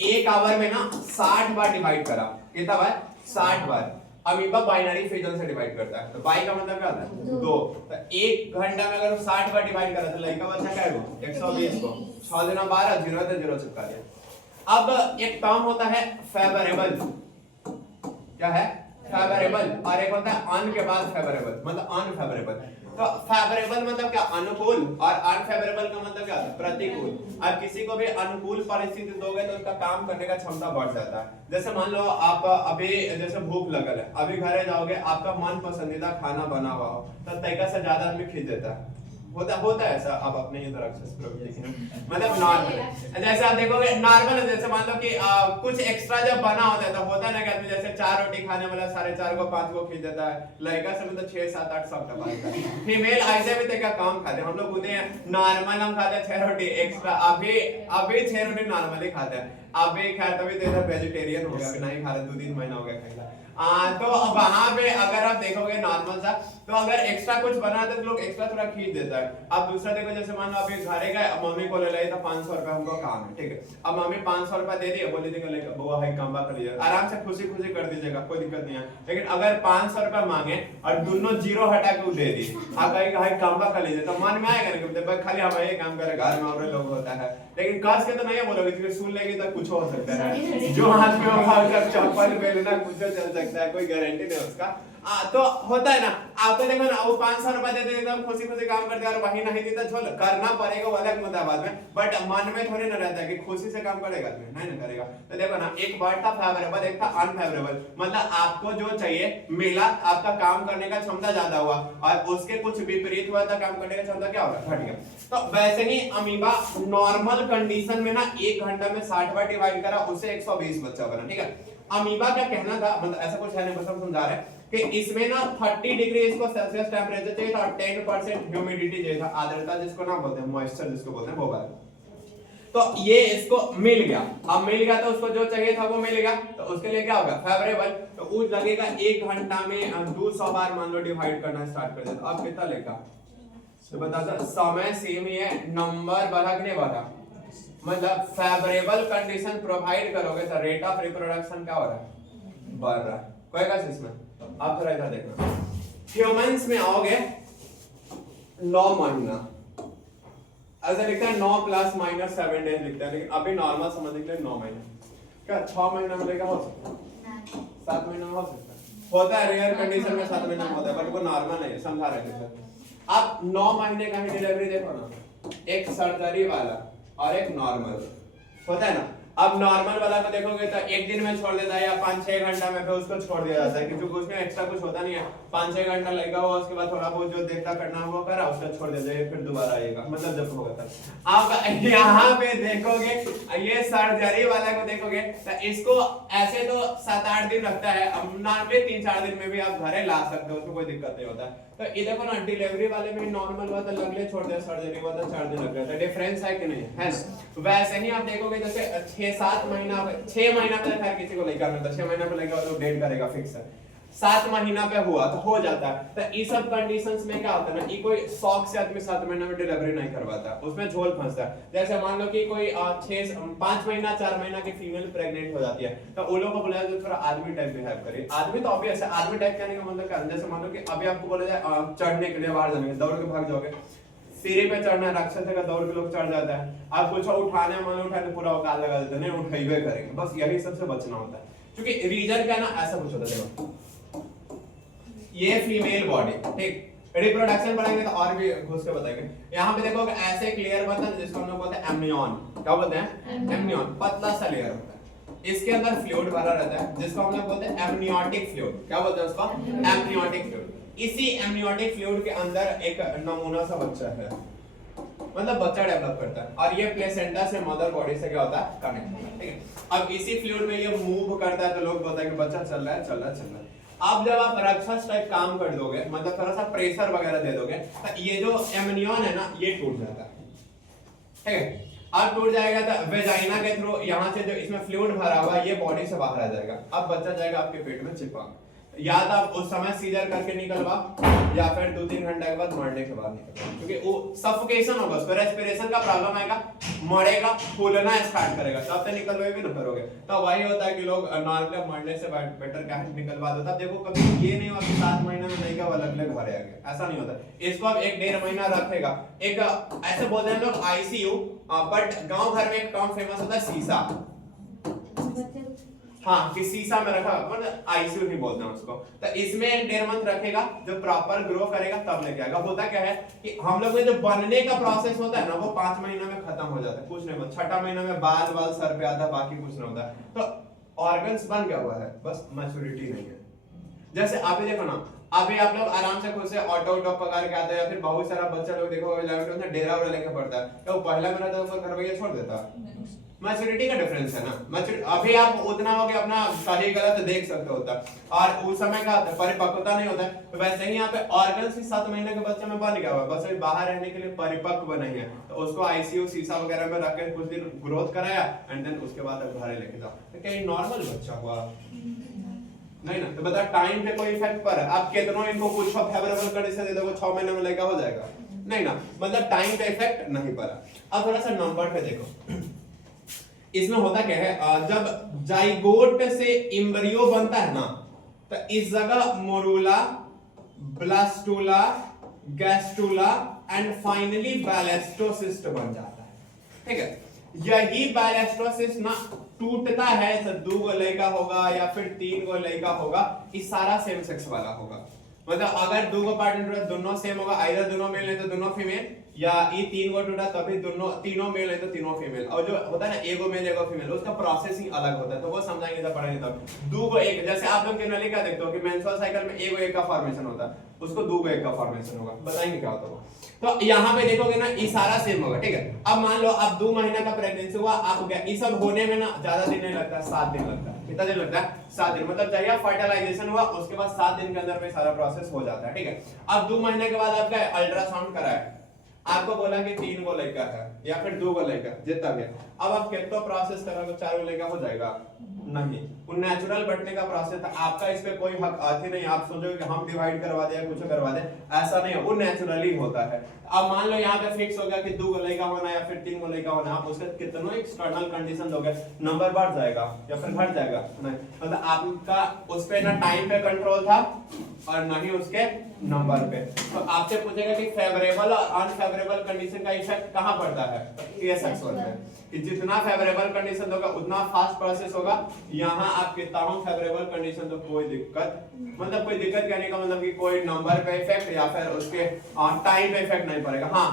एक आवर में ना 60 बार डिवाइड करा, कितना बार 60 बार। अमीबा बाइनरी फिजन से डिवाइड करता है, तो बाई का मतलब क्या होता है 2, तो 1 घंटा में अगर 60 बार डिवाइड करा तो लड़का बच्चा क्या है 120 को 6 गुना 12 0 से 0 चिपका दिया। अब एक टर्म होता है फेवरेबल, क्या है फेवरेबल, और एक होता है अन के बाद फेवरेबल मतलब अनफेवरेबल। तो फेवरेबल मतलब क्या अनुकूल, और अनफेवरेबल का मतलब क्या होता है प्रतिकूल। अब किसी को भी अनुकूल परिस्थिति दोगे तो उसका काम करने का क्षमता बढ़ जाता है। जैसे मान लो आप अभी जैसे भूख लगल है, अभी घरे जाओगे आपका मन पसंदीदा खाना बना हुआ हो तो तरीका से ज्यादा आदमी खींच देता है, होता है ऐसा। आप अपने ही तरफ से मतलब नॉर्मल, जैसे आप देखोगे नॉर्मल, जैसे मान लो कि कुछ एक्स्ट्रा जब बना होता है तो होता है ना कि आदमी जैसे 4 रोटी खाने वाला 4.5 को 5 को खींच देता है, लड़का से मतलब 6 7 8 सब दबाता है। फीमेल ऐसे भी तरीका काम खाते हैं, हम लोग बोलते हैं नॉर्मल हम खाते हैं 6 रोटी एक्स्ट्रा, अभी 6 रोटी नॉर्मली खाते हैं, अभी खैर तभी तो इधर वेजिटेरियन हो गया, अभी नहीं खा रहे 2-3 महीना हो गया खाइला। तो वहां पे अगर आप देखोगे नॉर्मल सा, तो अगर एक्स्ट्रा कुछ बना तो लोग एक्स्ट्रा थोड़ा खींच देता है। अब दूसरा देखो जैसे मान लो अभी घरे गए, मम्मी को ले लाई तो 500 रुपए हमको काम है, ठीक है। अब मम्मी 500 रुपए दे दी, बोली थी लेकर बुआ है कम्बा कर लीजिए, आराम से खुशी खुशी कर दीजिएगा, कोई दिक्कत नहीं है। लेकिन अगर 500 रुपए मांगे और दोनों जीरो हटा के दे दी, आप कहीं कम्बा कर लीजिए, तो मन में आएगा ना खाली हम ये काम करे, घर में और लोग होता है। लेकिन कस के तो नहीं बोलोगे, क्योंकि सुन लेगी तो कुछ हो सकता है, जो हाथ में होगा चप्पल बेलना कुछ चल सकता है, कोई गारंटी नहीं उसका। तो होता है ना, आपको देखो ना वो 500 रुपए दे देते एकदम खुशी खुशी काम करते हैं, और वही नहीं देता झोल करना पड़ेगा वो अलग मुद्दा बाद में, बट मन में थोड़ी ना रहता है कि खुशी से काम करेगा नहीं ना करेगा। तो देखो ना एक वर्ड था फेवरेबल, एक था अनफेवरेबल, मतलब आपको जो चाहिए मिला, आपका काम करने का क्षमता ज्यादा हुआ, और उसके कुछ विपरीत हुआ था, काम करने का क्षमता क्या होगा घट गया। तो वैसे ही अमीबा नॉर्मल कंडीशन में ना 1 घंटा में 60 बार डिवाइड करा, उससे 120 बच्चा बना, ठीक है। अमीबा क्या कहना था, मतलब ऐसा कुछ है नहीं, बस हम समझा रहे हैं कि इसमें ना 30 डिग्री इसको सेल्सियस टेम्परेचर चाहिए था और 10% ह्यूमिडिटी चाहिए था, आर्द्रता जिसको ना बोलते हैं, मॉइस्चर जिसको बोलते हैं वो वाला। तो ये इसको मिल गया, अब मिल गया तो उसको जो चाहिए था वो मिल गया, तो उसके लिए क्या होगा फेवरेबल, तो वो लगेगा 1 घंटा में 200 बार मान लो डिवाइड करना स्टार्ट कर दे, तो अब कितना लेगा, तो बता दो समय सेम ही है, नंबर बढ़ा कि नहीं बढ़ा, मतलब फेवरेबल कंडीशन प्रोवाइड करोगे तो रेट ऑफ रिप्रोडक्शन क्या हो रहा है, बढ़ रहा है। कोई का इसमें आप थोड़ा इधर देखना, ह्यूमंस में आओगे 9 महीना ऐसा लिखता है, 9 प्लस माइनस 7 डेज लिखता है, लेकिन अभी नॉर्मल समझने के लिए 9 महीना, क्या 6 महीना में लेगा हो सकता है, 7 महीना में हो सकता है, होता है रेयर कंडीशन में 7 महीना में होता है, बट वो नॉर्मल नहीं है, समझा रहे थे सर। आप 9 महीने का ही डिलीवरी देखो ना, एक सर्जरी वाला और एक नॉर्मल होता है ना, अब नॉर्मल वाला को देखोगे तो एक दिन में छोड़ देता है या 5-6 घंटा में फिर उसको छोड़ दिया जाता है, क्योंकि उसमें एक्स्ट्रा कुछ होता नहीं है, 5-6 घंटा लगेगा वो, उसके बाद थोड़ा बहुत जो देखता करना वो करा उसका छोड़ देता है, फिर दोबारा आएगा, मतलब जब होगा तब। आप यहाँ पे देखोगे ये सर्जरी वाला को देखोगे तो इसको ऐसे तो 7-8 दिन लगता है, अब नॉर्मली 3-4 दिन में भी आप घरे ला सकते हो, उसमें कोई दिक्कत नहीं होता। तो ये देखो ना, डिलीवरी वाले में नॉर्मल हुआ तो लगले छोड़ दिया, सर्जरी हुआ तो 4 दिन लग गया, डिफरेंस है कि नहीं है ना। वैसे ही आप देखोगे जैसे 6-7 महीना 6 महीना पे खैर किसी को लेकर नहीं, 6 महीना पे लगेगा तो डेट करेगा फिक्स है, 7 महीना पे हुआ तो हो जाता है। तो ये सब कंडीशंस में क्या होता है ना, ये कोई शौक से आदमी 7 महीना में डिलीवरी नहीं करवाता, उसमें झोल फंसता है। जैसे मान लो कि कोई 5 महीना 4 महीना की फीमेल प्रेग्नेंट हो जाती है, तो उन लोगों को बोला जाए थोड़ा आदमी टाइप बिहेव करिए, आदमी तो ऑब्वियस है, आदमी टाइप कहने का मतलब क्या है, जैसे मान लो कि अभी आपको बोला जाए चढ़ने के लिए बाहर जाने, दौड़ के भाग जाओगे, सीढ़ी पे चढ़ना राक्षस का दौड़ के लोग चढ़ जाता है, आप कुछ उठाने मान उठाने पूरा औकात लगा देते हैं, नहीं उठाइबे करेंगे, बस यही सबसे बचना होता है, क्योंकि रीजन क्या ना ऐसा कुछ होता है। ये फीमेल बॉडी, ठीक, रिप्रोडक्शन पढ़ेंगे तो और भी घुस के बताएंगे। यहाँ पे देखो ऐसे क्लियर बता है जिसको हम लोग बोलते हैं एमनियन, क्या बोलते हैं एमनियन, पतला सा लेयर होता है, इसके अंदर फ्लूइड भरा रहता है जिसको हम लोग बोलते हैं एमनियोटिक फ्लूइड, क्या बोलते हैं उसको एमनियोटिक फ्लूइड। इसी एमनियोटिक फ्लूइड के अंदर एक नमूना सा बच्चा है, मतलब बच्चा डेवलप करता है, और ये प्लेसेंटा से मदर बॉडी से क्या होता है कनेक्ट होता है, ठीक है। अब इसी फ्लूइड में ये मूव करता है तो लोग बोलते हैं कि बच्चा चल रहा है चल रहा है चल रहा है। अब जब आप राक्षस टाइप काम कर दोगे, मतलब थोड़ा सा प्रेशर वगैरह दे दोगे, तो ये जो एमनियन है ना ये टूट जाता है, ठीक है। अब टूट जाएगा तो वेजाइना के थ्रू यहाँ से जो इसमें फ्लूइड भरा हुआ ये बॉडी से बाहर आ जाएगा, अब बच्चा जाएगा आपके पेट में चिपक, या तो आप उस समय सीजर करके निकलवा या फिर 2-3 घंटे के बाद मरने के बाद निकलवा, क्योंकि वो सफोकेशन होगा, उसको रेस्पिरेशन का प्रॉब्लम आएगा, मरेगा, फूलना स्टार्ट करेगा, तब तक निकलवे भी ना करोगे। तो वही होता है कि लोग नॉर्मल मरने से बेटर क्या निकलवा देता। देखो कभी ये नहीं हुआ कि 7 महीना में नहीं का अलग अलग घरे आ गए, ऐसा नहीं होता। इसको अब 1-1.5 महीना रखेगा, एक ऐसे बोलते हैं लोग आईसीयू, बट गांव घर में एक टर्म फेमस होता है सीसा, हाँ कि सीसा में रखा, मतलब आईसीयू ही बोलते हैं उसको। तो इसमें 1.5 मंथ रखेगा, जब प्रॉपर ग्रो करेगा तब लेके आएगा। होता क्या है कि हम लोग में जो बनने का प्रोसेस होता है ना वो 5 महीना में खत्म हो जाता है, कुछ नहीं होता। 6ठा महीना में बाल सर पे आता है, बाकी कुछ नहीं होता। तो ऑर्गन्स बन गया हुआ है, बस मैच्योरिटी नहीं है। जैसे आप देखो ना, अभी आप लोग आराम से खुद से ऑटो पकड़ के आते हैं, या फिर बहुत सारा बच्चा लोग देखो 11th में डेरा वगैरह लेके पड़ता है, तो पहला में रहता है ऊपर घर भैया छोड़ देता है। मैच्योरिटी का डिफरेंस है ना, अभी आप उतना हो कि अपना सही गलत देख सकते होता, और उस समय का परिपक्वता नहीं होता है। तो वैसे ही यहाँ पे ऑर्गन्स ही 7 महीने के बच्चे में बन गया हुआ, बस बाहर रहने के लिए परिपक्व नहीं है, तो उसको आईसीयू शीशा वगैरह में रख के कुछ दिन ग्रोथ कराया, एंड देन उसके बाद अब घर लेके जाओ। तो क्या नॉर्मल बच्चा हुआ नहीं ना? तो बता टाइम पे कोई इफेक्ट पर आप कितनों इनको कुछ फेवरेबल कंडीशन दे दोगे 6 महीने में लेगा हो जाएगा नहीं ना, मतलब टाइम पे इफेक्ट नहीं पड़ा। अब थोड़ा सा नंबर पे देखो, इसमें होता क्या है, जब जाइगोट से एम्ब्रियो बनता है ना, तो इस जगह morula, blastula, gastrula and finally blastocyst बन जाता है, ठीक है। यही बैलेस्टोसिस्ट ना टूटता है तो 2 गो लड़का होगा या फिर 3 गो लड़का होगा, इस सारा सेम सेक्स वाला होगा। मतलब अगर 2 गो पार्टनर दोनों सेम होगा, आइदर दोनों मेल है तो दोनों फीमेल, या ये 3 गो टूटा तभी तीनों मेल है तो तीनों फीमेल। और जो होता है ना एगो मेल एगो फीमेल, उसका प्रोसेसिंग अलग होता है, तो वो समझाएंगे जब पढ़ेंगे तब। 2 गो एक, जैसे आप लोग जनरली क्या देखते हो कि मेंस्ट्रुअल साइकिल में एगो एक का फॉर्मेशन होता है, उसको 2 गो एक का फॉर्मेशन होगा, बताएंगे क्या होता है। तो यहाँ पे देखोगे ना ये सारा सेम होगा, ठीक है। अब मान लो आप 2 महीने का प्रेगनेंसी हुआ, आप ये सब होने में ना ज्यादा दिन नहीं लगता, 7 दिन लगता है। कितना दिन लगता है? 7 दिन। मतलब चाहिए फर्टिलाइजेशन हुआ उसके बाद 7 दिन के अंदर में सारा प्रोसेस हो जाता है, ठीक है। अब 2 महीने के बाद आपका अल्ट्रासाउंड कराया, आपको बोला कि 3 गो लड़का है या फिर 2 गो लड़का जितना भी है, अब आप कितना प्रोसेस करोगे 4 गो लड़का हो जाएगा नहीं, वो नेचुरल बढ़ने का प्रोसेस था, आपका इस पे कोई हक आती नहीं, आप सोचोगे कि हम डिवाइड करवा दे या कुछ करवा दे, ऐसा नहीं है, वो नेचुरली होता है। अब मान लो यहाँ पे फिक्स हो गया कि 2 गो लड़का होना या फिर 3 गो लड़का होना, आप उसके कितनों एक्सटर्नल कंडीशन दोगे, नंबर बढ़ जाएगा या फिर घट जाएगा नहीं, मतलब आपका उस पे ना टाइम पे कंट्रोल था और ना ही उसके नंबर पे। तो आपसे पूछेगा कि फेवरेबल और अनफेवरेबल कंडीशन का इफेक्ट कहां पड़ता है, ये सेक्सुअल में, कि जितना फेवरेबल कंडीशन होगा उतना फास्ट प्रोसेस होगा, यहाँ आप कितना हो फेवरेबल कंडीशन तो कोई दिक्कत, मतलब कोई दिक्कत कहने का मतलब कि कोई नंबर पे इफेक्ट या फिर उसके टाइम पे इफेक्ट नहीं पड़ेगा। हाँ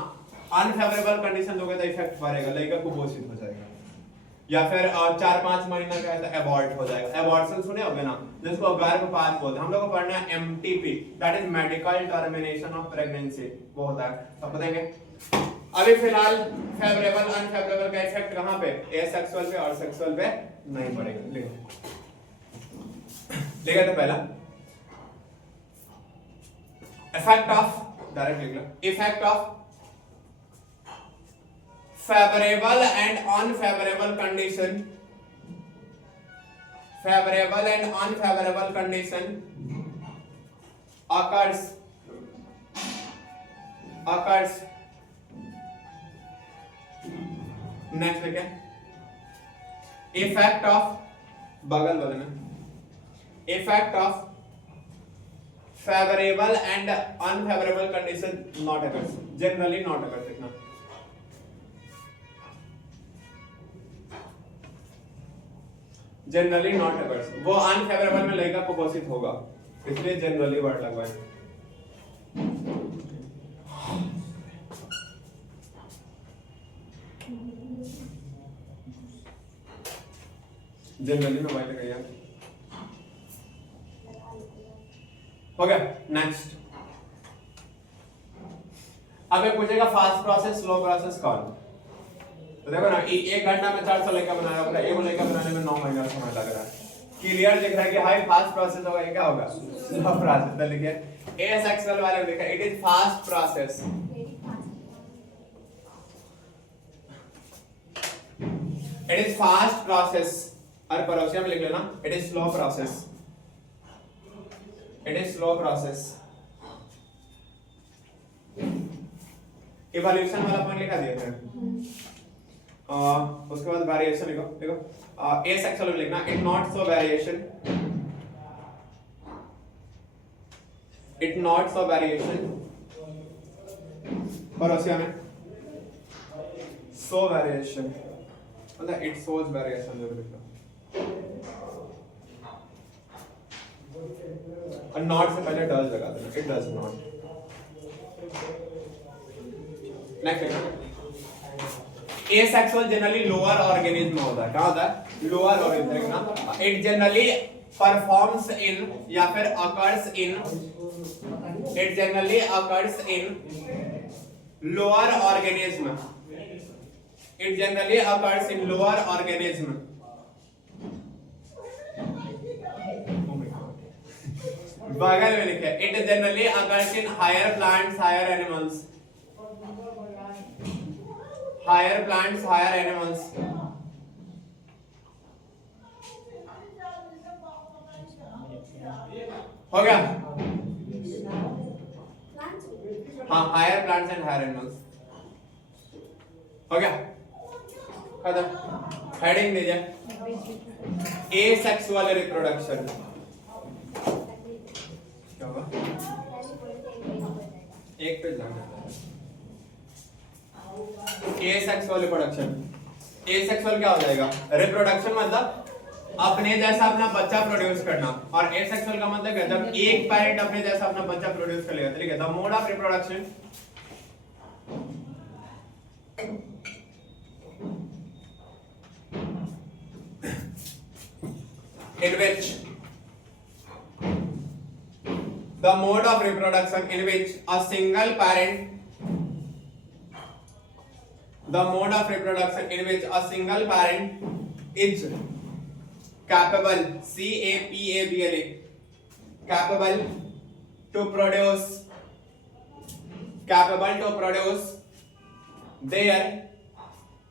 अनफेवरेबल कंडीशन होगा तो इफेक्ट पड़ेगा, लड़का कुपोषित हो जाएगा या फिर 4-5 महीना का ऐसा एबॉर्ट हो जाएगा। एबॉर्शन सुने होंगे ना, जिसको गर्भपात बोलते हैं, हम लोग को पढ़ना है MTP, that is medical termination of pregnancy, वो होता है, सब बताएंगे। अभी फिलहाल फेवरेबल अनफेवरेबल का इफेक्ट कहां पे, एसेक्सुअल पे और सेक्सुअल पे नहीं पड़ेगा। लिखो तो पहला इफेक्ट ऑफ, डायरेक्ट लिख लो, effect of favorable and unfavorable condition, favorable and unfavorable condition occurs next लिखे effect of, बगल वाले में effect of favorable and unfavorable condition not occurs, generally not occurs, देखना जनरली नॉट अकर्स, वो unfavourable में लड़का कुपोषित होगा, इसलिए जनरली वर्ड लगवाएं। जनरली में वाइट लगाइए, हो गया। नेक्स्ट अब ये पूछेगा फास्ट प्रोसेस स्लो प्रोसेस कौन, तो देखो ना 1 घंटा में 400 लड़का बना रहा होगा, एक लड़का बनाने में 9 महीना समय लग रहा है, क्लियर दिख रहा है कि हाई फास्ट प्रोसेस होगा, ये क्या होगा स्लो प्रोसेस। तो लिखिए एसेक्सुअल वाले में लिखा it is fast process, it is fast process, और पड़ोसिया में लिख लेना it is slow process, it is slow process. Evolution वाला पॉइंट लिखा दिया था, उसके बाद वेरिएशन लिखो, देखो एसेक्सुअल में लिखना it not show variation, it not show variation, पड़ोसिया में सो वेरिएशन, मतलब इट सोज वेरिएशन जो लिखो, और नॉट से पहले डज लगा देना, it does not. Next asexual generally lower organism होता है, क्या होता है lower organism, it generally performs in या फिर occurs in, it generally occurs in lower organism, it generally occurs in lower organism, बगल में लिखे it generally occurs in higher plants higher animals, higher plants higher animals, हो गया। हाँ higher plants and higher animals, हो गया खत्म। Heading दीजिए asexual reproduction, क्या होगा एक पेज लगना है। एसेक्सुअल रिप्रोडक्शन, एसेक्सुअल क्या हो जाएगा रिप्रोडक्शन मतलब अपने जैसा अपना बच्चा प्रोड्यूस करना, और एसेक्सुअल का मतलब है जब एक पेरेंट अपने जैसा अपना बच्चा प्रोड्यूस कर लेगा। ठीक है, the mode of reproduction in which the mode of reproduction in which a single parent, the mode of reproduction in which a single parent is capable, capable, capable to produce their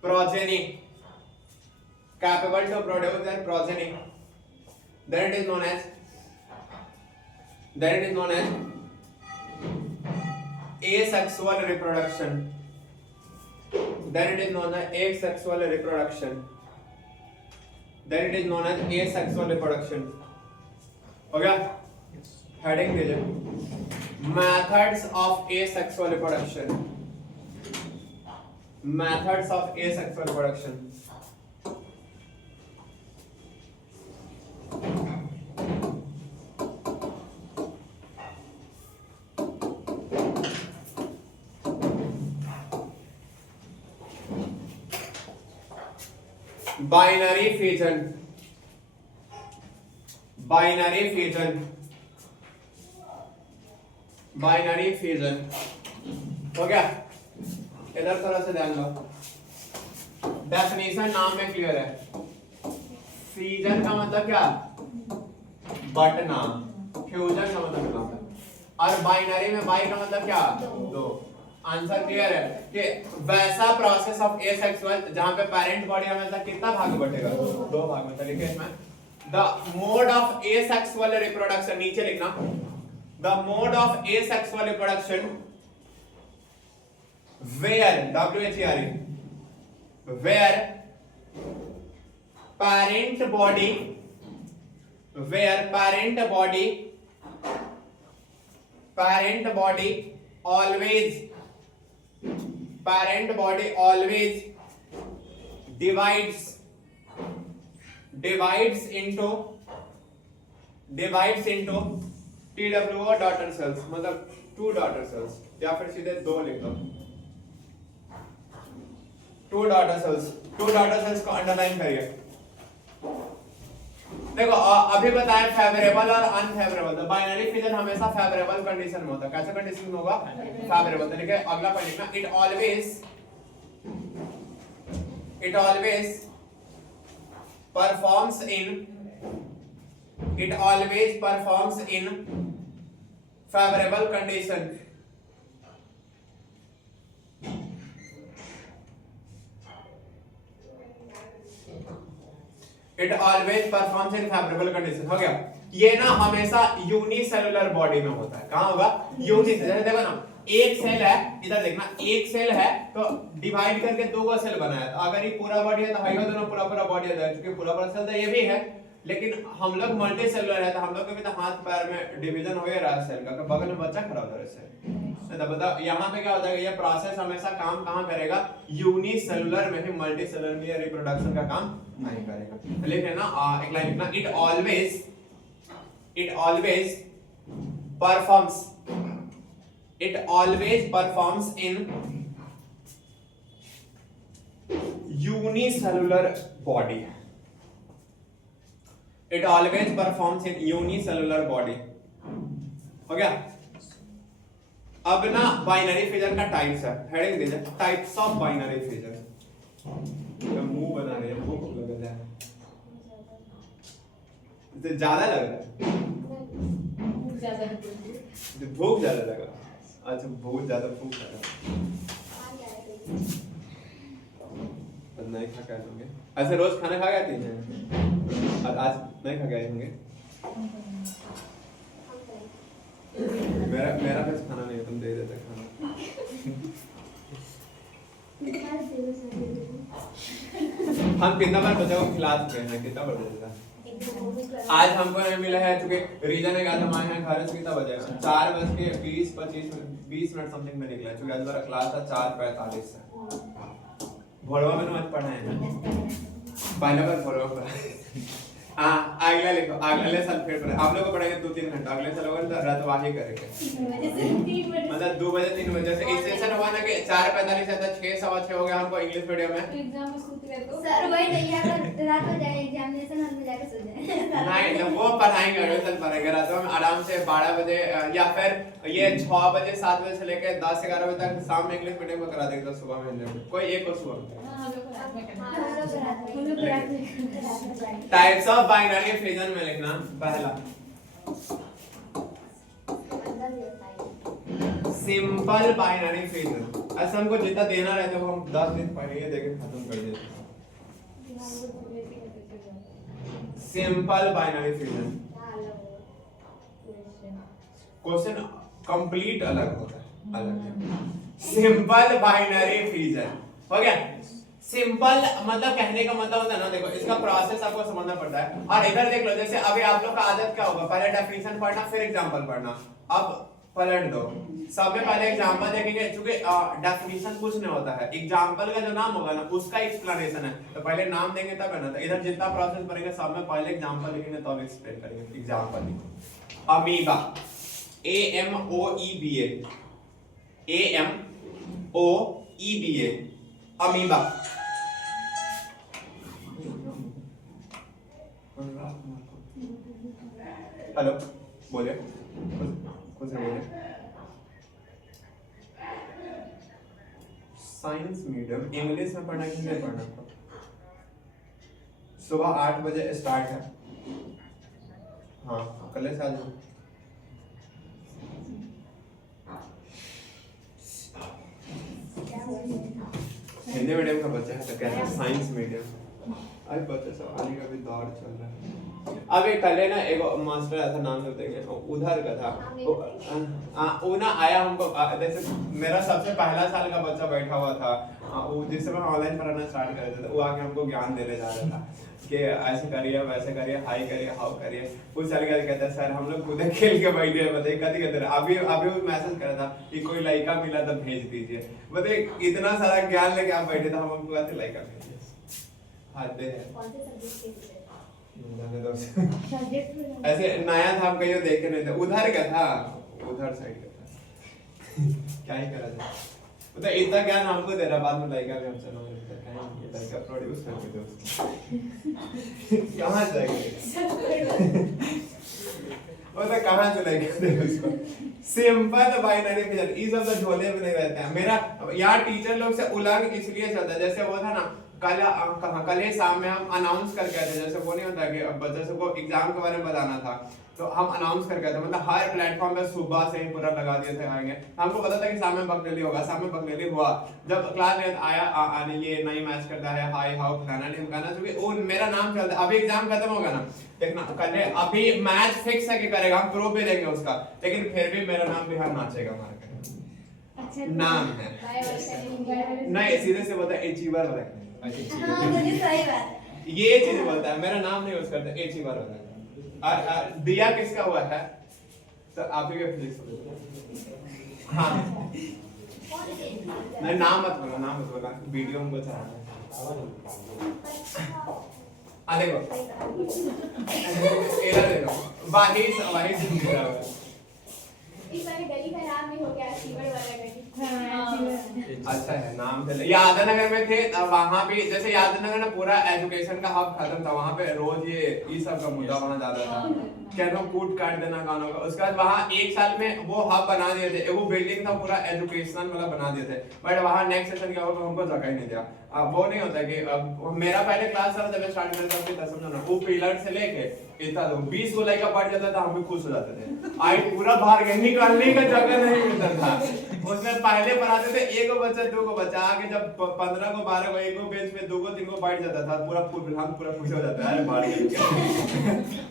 progeny capable to produce their progeny, then it is known as asexual reproduction. Then it is known as asexual reproduction. Then it is known as asexual reproduction. हो गया? Heading दीजिए. Methods of asexual reproduction. Methods of asexual reproduction. Binary fission. Binary fission. Binary fission. हो गया? इधर थोड़ा सा ध्यान दो. डेफिनेशन नाम में क्लियर है. फ्यूजन का मतलब क्या? बटना. फ्यूजन का मतलब क्या होता है? और बाइनरी में बाई का मतलब क्या? दो. आंसर क्लियर है कि वैसा प्रोसेस ऑफ एसेक्सुअल जहां पे पेरेंट बॉडी हमेशा कितना भाग में बटेगा? दो भाग में. लिखिए इसमें the mode of asexual reproduction. नीचे लिखना the mode of asexual reproduction where WHERE where parent body always divides into TWO daughter cells. मतलब 2 daughter cells या फिर सीधे 2 लिख दो. 2 daughter cells को अंडरलाइन करिए. देखो अभी बताया फेवरेबल और अनफेवरेबल. तो बाइनरी फिजन हमेशा फेवरेबल कंडीशन में होता है. कैसा कंडीशन में होगा? फेवरेबल. तो लिखिए अगला पॉइंट लिखना it always performs in favorable condition. It always performs in favorable condition. हो गया? ये ना हमेशा यूनिसेलुलर बॉडी में होता है. कहाँ होगा? यूनिसेलुलर. देखो ना एक सेल है, इधर देखना एक सेल है तो डिवाइड करके 2 सेल बनाया. तो अगर ये पूरा बॉडी है तो हाइवा दोनों पूरा बॉडी है. क्योंकि पूरा सेल तो ये भी है, लेकिन हम लोग मल्टी सेलुलर है तो हम लोग के भी तो हाथ पैर में डिवीजन हो गया सेल का. बगल में बच्चा खड़ा होता है सेल. तो बताओ यहाँ पे क्या होता है? ये प्रोसेस हमेशा काम कहाँ करेगा? यूनिसेलुलर में ही. मल्टी सेलुलर में ये रिप्रोडक्शन का काम नहीं करेगा. लिख लेना एक लाइन लिखना it always performs in unicellular body. It always performs in unicellular body. हो गया? अब ना बाइनरी फिजन का टाइप्स है. हेडिंग दीजिए टाइप्स ऑफ बाइनरी फिजन. मुंह बना रहे हैं, भूख लग रहा है. तो ज्यादा लग रहा है. भूख ज्यादा लगा. अच्छा बहुत ज्यादा भूख लगा. नहीं खा के आएंगे. ऐसे रोज खाना खा के आती हैं और आज नहीं खा के आएंगे. मेरा बस खाना नहीं है, तुम दे देते खाना. हम कितना बार बच्चों को खिला चुके हैं? कितना बार दे देता? आज हमको नहीं मिला है क्योंकि रीजन है कि हम आए हैं घर से. कितना बजे? 4:20 मिनट समथिंग में निकला. क्योंकि आज हमारा क्लास था 4:45 से. भोरवा में आज पढ़ाए हैं. पहला बार भोरवा पढ़ाए. अगला लिखो. अगले साल फिर पढ़े. आप लोग को पढ़ाएंगे 2-3 घंटा. अगले साल होगा तो रातवाही करेंगे. मतलब 2 बजे 3 बजे से. इस सेशन हुआ ना कि 4:45 से 6:15 हो गया हमको इंग्लिश मीडियम में. एग्जाम में सोते रहते हो सर. वही नहीं यार, रात में जाए एग्जामिनेशन हॉल में जाके सो जाए. नहीं तो वो पढ़ाएंगे. अगले साल पढ़ाएंगे रात में आराम से 12 बजे या फिर ये 6 बजे 7 बजे से लेकर 10-11 बजे तक शाम में इंग्लिश मीडियम में करा देंगे. तो सुबह में कोई एक को सुबह में. टाइप्स ऑफ बाइनरी फिजन में लिखना. पहला सिंपल बाइनरी फ्रीजर। ऐसा हमको जितना देना रहता है वो हम 10 दिन पहले ही देके खत्म कर देते हैं। Simple binary freezer question complete अलग होता है, अलग है। सिंपल बाइनरी फ्रीजर हो गया। सिंपल मतलब कहने का मतलब होता है ना, देखो इसका प्रोसेस आपको समझना पड़ता है। और इधर देख लो, जैसे अभी आप लोग का आदत क्या होगा, पहले डेफिनेशन पढ़ना फिर एग्जांपल पढ़ना। अब पलट दो, सब में पहले एग्जांपल देखेंगे, क्योंकि डेफिनेशन कुछ नहीं होता है, एग्जांपल का जो नाम होगा ना उसका एक्सप्लेनेशन है। तो पहले नाम देंगे तब है ना, तो इधर जितना प्रोसेस पढ़ेंगे सब में पहले एग्जांपल लिखेंगे तब एक्सप्लेन करेंगे। एग्जांपल लिखो, amoeba, AMOEBA, AMOEBA, amoeba. Hello, बोले कुछ बोले। साइंस मीडियम इंग्लिश में पढ़ना कि नहीं पढ़ना? सुबह 8 बजे स्टार्ट है। हाँ, कल से आ जाओ। हिंदी मीडियम का बच्चा है तो कहते हैं साइंस मीडियम। अरे बच्चा सब आने का भी दौर चल रहा है। अबे कल ना एक मास्टर ऐसा नाम नहीं देंगे, उधर का था वो ना आया हमको, जैसे मेरा सबसे पहला साल का बच्चा बैठा हुआ था, वो जिससे मैं ऑनलाइन पढ़ाना स्टार्ट कर देता था, वो आके हमको ज्ञान देने जा रहा था कि ऐसे करिए वैसे करिए, हाई करिए हाउ करिए। वो चल गया, कहता है सर हम लोग खुद खेल के बैठे हैं, बताइए कभी कहते अभी वो मैसेज करा था कि कोई लड़का मिला तो भेज दीजिए। बताइए इतना सारा ज्ञान लेके आप बैठे थे, हम हमको कहते लड़का भेजिए। हाथे है ऐसे नया था, हम कहीं देखे नहीं थे, उधर का था, उधर साइड का था। क्या ही करा जाए, मतलब इतना ज्ञान हमको दे रहा, बाद में लड़का भी हमसे नहीं लेता, कहीं लड़का प्रोड्यूस करके दो उसको। कहाँ जाएंगे वो तो कहाँ से लड़का दे उसको। सिंपल बाइनरी फिगर, ये सब तो झोले में नहीं रहते हैं। मेरा यार टीचर लोग से उलंग इसलिए चलता है, जैसे वो था ना कल शाम में हम अनाउंस करके आए थे, जैसे वो नहीं होता कि बच्चे सबको एग्जाम के बारे में बताना था, तो हम अनाउंस करके आए थे, मतलब हर प्लेटफॉर्म पे सुबह से ही पूरा लगा दिए थे आएंगे। हमको पता था कि शाम में बकरेली होगा, शाम में बकरेली हुआ। जब क्लास में आया आने ये नई मैच करता है, हाई हाउ फलाना नहीं गाना, क्योंकि वो मेरा नाम चलता है। अभी एग्जाम खत्म होगा ना, देखना कल अभी मैच फिक्स है कि करेगा, हम प्रो भी देंगे उसका, लेकिन फिर भी मेरा नाम बिहार नाचेगा हमारे नाम है। नहीं सीधे से बोलता है अचीवर वाला, ये चीज बोलता है, मेरा नाम नहीं यूज करता, अचीवर वाला। और दिया किसका हुआ है तो आप ही के फिजिक्स। हाँ नहीं नाम मत बोला, नाम मत बोला, वीडियो हमको चलाना है। देखो एरा देखो, वाही सुन रहा है। इस वाली गली का नाम भी हो गया अचीवर वाला गली। अच्छा है नाम से। यादवनगर में थे तब, वहाँ पे जैसे यादवनगर ना पूरा एजुकेशन का हब खत्म था, वहाँ पे रोज ये सब का मुद्दा वहाँ ज्यादा था, कहना कूट काट देना गानों का। उसके बाद वहाँ एक साल में वो हब बना दिए थे, वो बिल्डिंग था पूरा एजुकेशनल वाला बना दिए थे, बट वहाँ नेक्स्ट सेशन क्या होगा हमको जगह ही नहीं दिया। अब वो नहीं होता कि अब मेरा पहले क्लास था जब स्टार्ट करता था, समझो ना, वो पिलर से लेके इतना 20 को लड़का पढ़ जाता था, हम भी खुश हो जाते थे। आज पूरा बाहर निकलने का जगह नहीं मिलता था। उसमें पहले पढ़ाते थे एक बच्चा दो को बच्चा, आगे जब 15 को 12 को एक बेंच पे 2 को 3 को बैठ जाता था, पूरा फुल हम पूरा खुश हो जाता है बाहर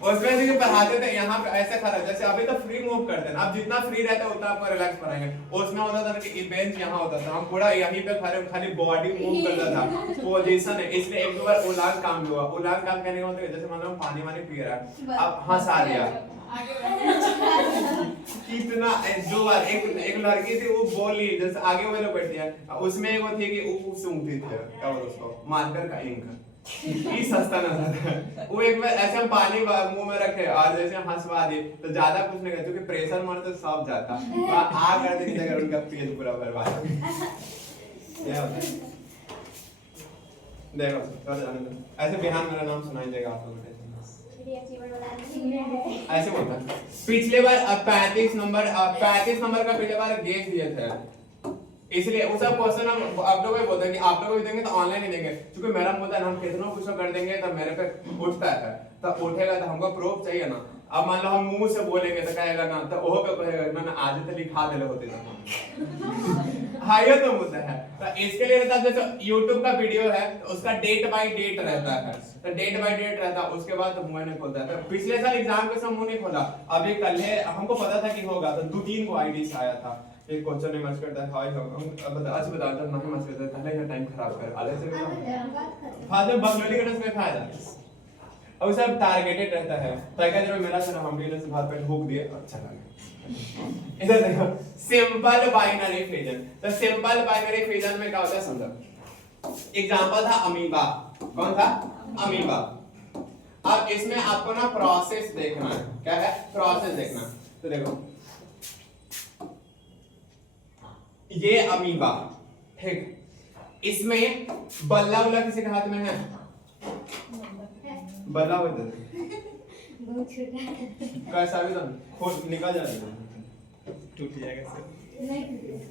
उसमें जो पढ़ाते थे यहाँ पे ऐसे खड़ा, जैसे अभी तो फ्री मूव करते हैं, अब जितना फ्री रहता है उतना आपको रिलैक्स पढ़ाएंगे। उसमें होता था कि बेंच यहाँ होता था, हम पूरा यहीं पे खड़े खाली बॉडी मूव करता था, पोजीशन है। इसलिए एक दो बार उलांग काम हुआ। उलांग काम कहने का मतलब जैसे मान लो पानी वानी पी रहा है, अब हंसा दिया कितना, दो बार एक लड़की थी वो बोली, जैसे आगे वाले बैठती है, उसमें एक वो थी कि वो सूंघती थी, क्या बोलते उसको, मार्कर का इंक, ये सस्ता ना था। वो एक बार ऐसे हम पानी मुंह में रखे और जैसे हंसवा दी तो ज्यादा कुछ नहीं करते, क्योंकि प्रेशर मारे तो सब जाता, आ कर देने अगर उनका पेज पूरा बर्बाद। क्या होता है देखो ऐसे बिहान मेरा नाम सुनाई देगा आप लोगों को, ऐसे बोलता है। पिछले बार 35 नंबर का पिछले बार गेस दिए थे, इसलिए वो सब क्वेश्चन हम आप लोगों को बोलते हैं कि आप लोगों को देंगे तो ऑनलाइन ही देंगे, क्योंकि मेरा मुद्दा हम कितना कुछ कर देंगे तो मेरे पे उठता है। तो उठेगा तो हमको प्रूफ चाहिए ना। अब मान लो हम मुंह से बोलेंगे तो कहेगा ना, तो ओहो पे कहेगा ना आज तो लिखा देले होते ना। हाँ ये तो मुद्दा है। तो इसके लिए रहता है जैसे YouTube का वीडियो है तो उसका डेट बाय डेट रहता है, तो डेट बाय डेट रहता है, उसके बाद तो मुंह नहीं खोलता है। तो पिछले साल एग्जाम के समय मुंह नहीं खोला, अभी कल है हमको पता था कि होगा, तो 2-3 को आईडीज आया था। एक क्वेश्चन नहीं मच करता हाय हम अब आज बता दो नहीं मच करता पहले का टाइम खराब कर आधे से फादर बंगलोली का में फायदा और सब टारगेटेड रहता है। तो क्या जब मेरा सर हम भी ने हाथ पे ठोक दिए अच्छा लगा। इधर देखो सिंपल बाइनरी फ्यूजन। तो सिंपल बाइनरी फ्यूजन में क्या होता है समझो। एग्जांपल था अमीबा, कौन था अमीबा। अब इसमें आपको ना प्रोसेस देखना है, क्या है प्रोसेस देखना। तो देखो ये अमीबा, ठीक, इसमें बल्ला उल्ला किसी के हाथ में है? बल्ला बता बहुत छोटा है। कैसा भी तो खोल निकल जाएगा, टूट जाएगा सर। नहीं टूटेगा।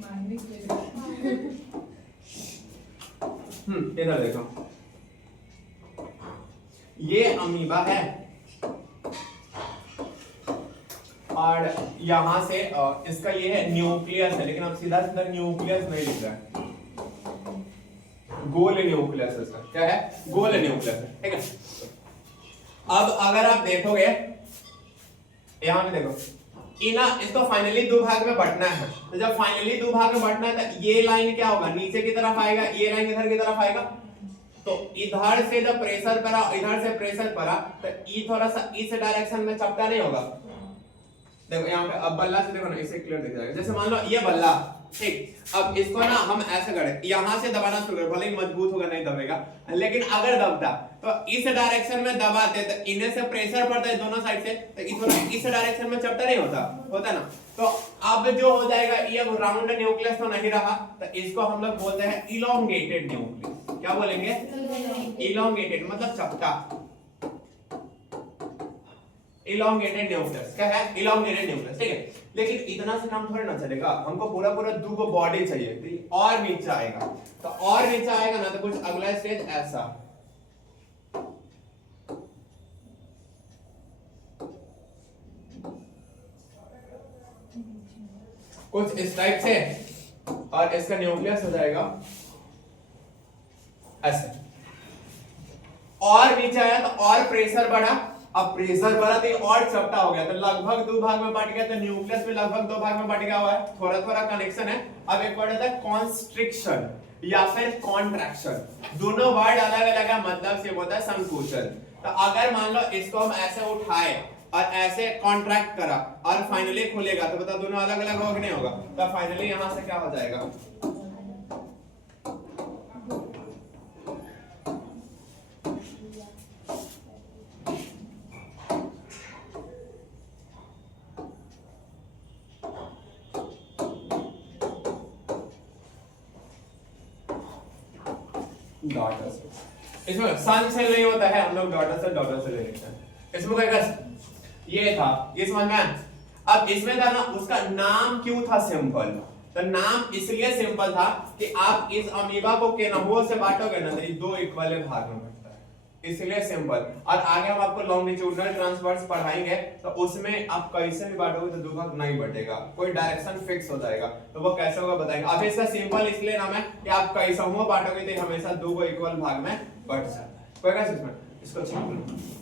मारने के इधर देखो ये अमीबा है और यहां से इसका ये है न्यूक्लियस है, लेकिन अब सीधा सीधा न्यूक्लियस नहीं लिख रहा है, गोल न्यूक्लियस इसका क्या है गोल न्यूक्लियस है, ठीक है। अब अगर आप देखोगे यहां पे देखो इना इसको फाइनली दो भाग में बांटना है। तो जब फाइनली दो भाग में बांटना है तो ये लाइन क्या होगा नीचे की तरफ आएगा, ये लाइन इधर की तरफ आएगा। तो इधर से जब प्रेशर पड़ा इधर से प्रेशर पड़ा तो ये थोड़ा सा इस डायरेक्शन में चपटा नहीं होगा। देखो यहाँ पे अब बल्ला से देखो ना इसे क्लियर दिख जाएगा। जैसे मान लो ये बल्ला, ठीक, अब इसको ना हम ऐसे करें यहाँ से दबाना शुरू करें, भले ही मजबूत होगा नहीं दबेगा, लेकिन अगर दबता तो इस डायरेक्शन में दबाते तो इन्हें से प्रेशर पड़ता है दोनों साइड से, तो इस डायरेक्शन में चपटा नहीं होता ना। तो अब जो हो जाएगा ये राउंड न्यूक्लियस तो नहीं रहा, तो इसको हम लोग बोलते हैं इलोंगेटेड न्यूक्लियस। क्या बोलेंगे इलोंगेटेड मतलब चपटा, इलोंगेटेड न्यूक्लियस क्या है इलोंगेटेड न्यूक्लियस, ठीक है। लेकिन इतना से काम थोड़ी ना चलेगा, हमको पूरा पूरा दो को बॉडी चाहिए, तो और नीचे आएगा, तो और नीचे आएगा ना तो कुछ अगला स्टेज ऐसा, कुछ इस टाइप से, और इसका न्यूक्लियस हो जाएगा ऐसे। और नीचे आया तो और प्रेशर बढ़ा, अब प्रेशर बढ़ा तो और चपटा हो गया, तो लगभग दो भाग में बांट गया। तो न्यूक्लियस में लगभग दो भाग में बांट गया हुआ है, थोड़ा थोड़ा कनेक्शन है। अब एक वर्ड है कॉन्स्ट्रिक्शन या फिर कॉन्ट्रैक्शन, दोनों वर्ड अलग अलग है, मतलब से होता है संकुचन। तो अगर मान लो इसको हम ऐसे उठाए और ऐसे कॉन्ट्रैक्ट करा और फाइनली खुलेगा, तो बता दोनों अलग अलग होगा कि नहीं होगा? तो फाइनली यहां से क्या हो जाएगा डॉटर से। इसमें सन से नहीं होता है, हम लोग डॉटर से ले लेते हैं। इसमें क्या ये था, ये समझ में? अब इसमें था ना उसका नाम क्यों था सिंपल? तो नाम इसलिए सिंपल था कि आप इस अमीबा को केनहुओ से बांटोगे ना तो ये दो इक्वल भाग में बंटता है, इसलिए सिंपल। और आगे हम आपको लॉन्गिट्यूडनल ट्रांसवर्स पढ़ाएंगे, तो उसमें आप कैसे भी बांटोगे तो दो भाग नहीं बटेगा, कोई डायरेक्शन फिक्स हो जाएगा। तो वो कैसे होगा बताएंगे। अब इसका सिंपल इसलिए नाम है कि आप कैसहुओ बांटोगे तो हमेशा दो को इक्वल भाग में बट जाता है। कोई कैसे इसमें इसको चेक करो।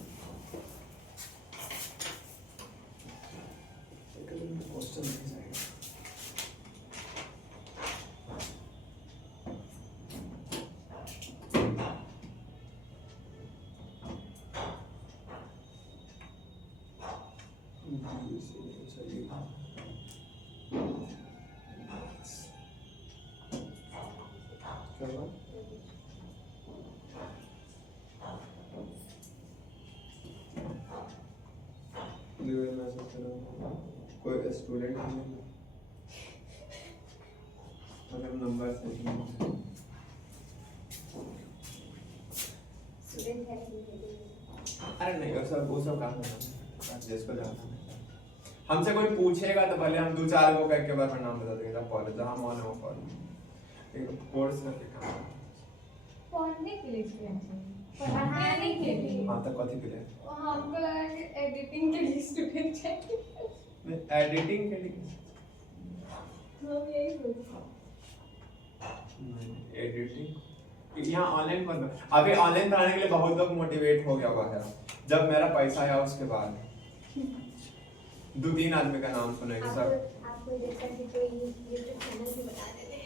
क्वेश्चन नहीं जाएगा। कोई स्टूडेंट अगर नंबर से अरे नहीं वो सब काम है जिसको जानना है। हमसे कोई पूछेगा तो पहले हम दो चार को करके बार नाम बता देंगे, कॉलेज जहाँ मॉल है वो कॉलेज कोर्स करके काम पढ़ने के लिए पढ़ाने के लिए हाँ तो कथी के लिए हमको लगा कि एडिटिंग के लिए स्टूडेंट चाहिए एडिटिंग के लिए हम यही सोचे एडिटिंग यहाँ ऑनलाइन कर दो अभी ऑनलाइन पढ़ाने के लिए बहुत लोग मोटिवेट हो गया हुआ है जब मेरा पैसा आया उसके बाद 2-3 आदमी का नाम सुनेंगे सब आपको जैसा कि कोई यूट्यूब चैनल भी बता देंगे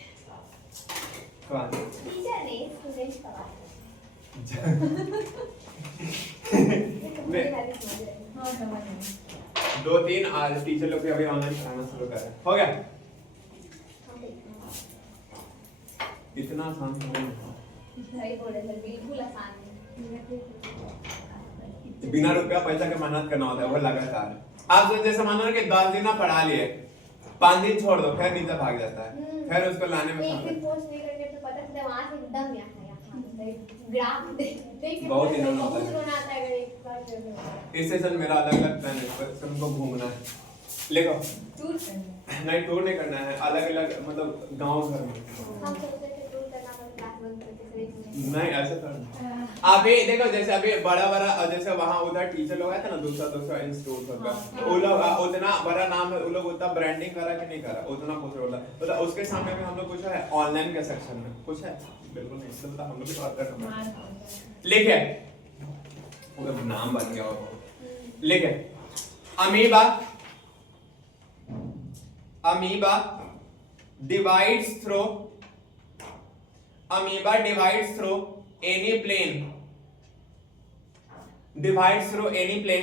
कौन टीचर ने स्टूडेंट का हाँ समझ गए 2-3 आज टीचर लोग भी अभी ऑनलाइन पढ़ाना शुरू कर रहे हैं हो गया इतना आसान तो नहीं है। सही बोले सर बिल्कुल आसान है बिना रुपया पैसा के मेहनत करना होता है वो लगातार आप जैसे मानो ना कि 10 दिन ना पढ़ा लिए 5 दिन छोड़ दो फिर नीचे भाग जाता है फिर उसको लाने में एक दिन पोस्ट नहीं करके तो पता चला वहां से एकदम यहाँ ग्राफ देख बहुत ही रोना आता है। बहुत रोना आता है अगर एक बार जब होगा। इस सेशन मेरा अलग अलग प्लान है पर तुमको घूमना है देखो टूर करना नहीं टूर नहीं करना है अलग अलग मतलब गांव घर में हम सोचते थे टूर करना पर क्लास बंद करके फिर एक महीने नहीं ऐसे तो अभी देखो जैसे अभी बड़ा बड़ा जैसे वहाँ उधर टीचर लोग आए थे ना दूसरा इंस्टीट्यूट होगा तो वो लोग उतना बड़ा नाम है वो लोग उतना ब्रांडिंग करा कि नहीं करा उतना कुछ बोला तो उसके सामने भी हम लोग पूछा है ऑनलाइन के सेक्शन में कुछ है बिल्कुल नहीं इसलिए हम लोग भी बात करना लिखे वो नाम बन गया वो लिखे amoeba amoeba divides through amoeba divides through any plane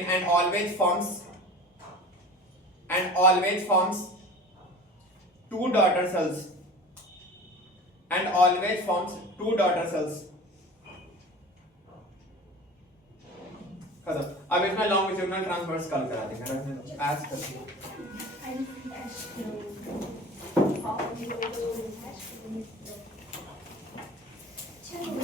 and always forms two daughter cells खत्म अब इसमें लॉन्गिट्यूडिनल ट्रांसवर्स कल करा देंगे रखने दो ऐश करते चलो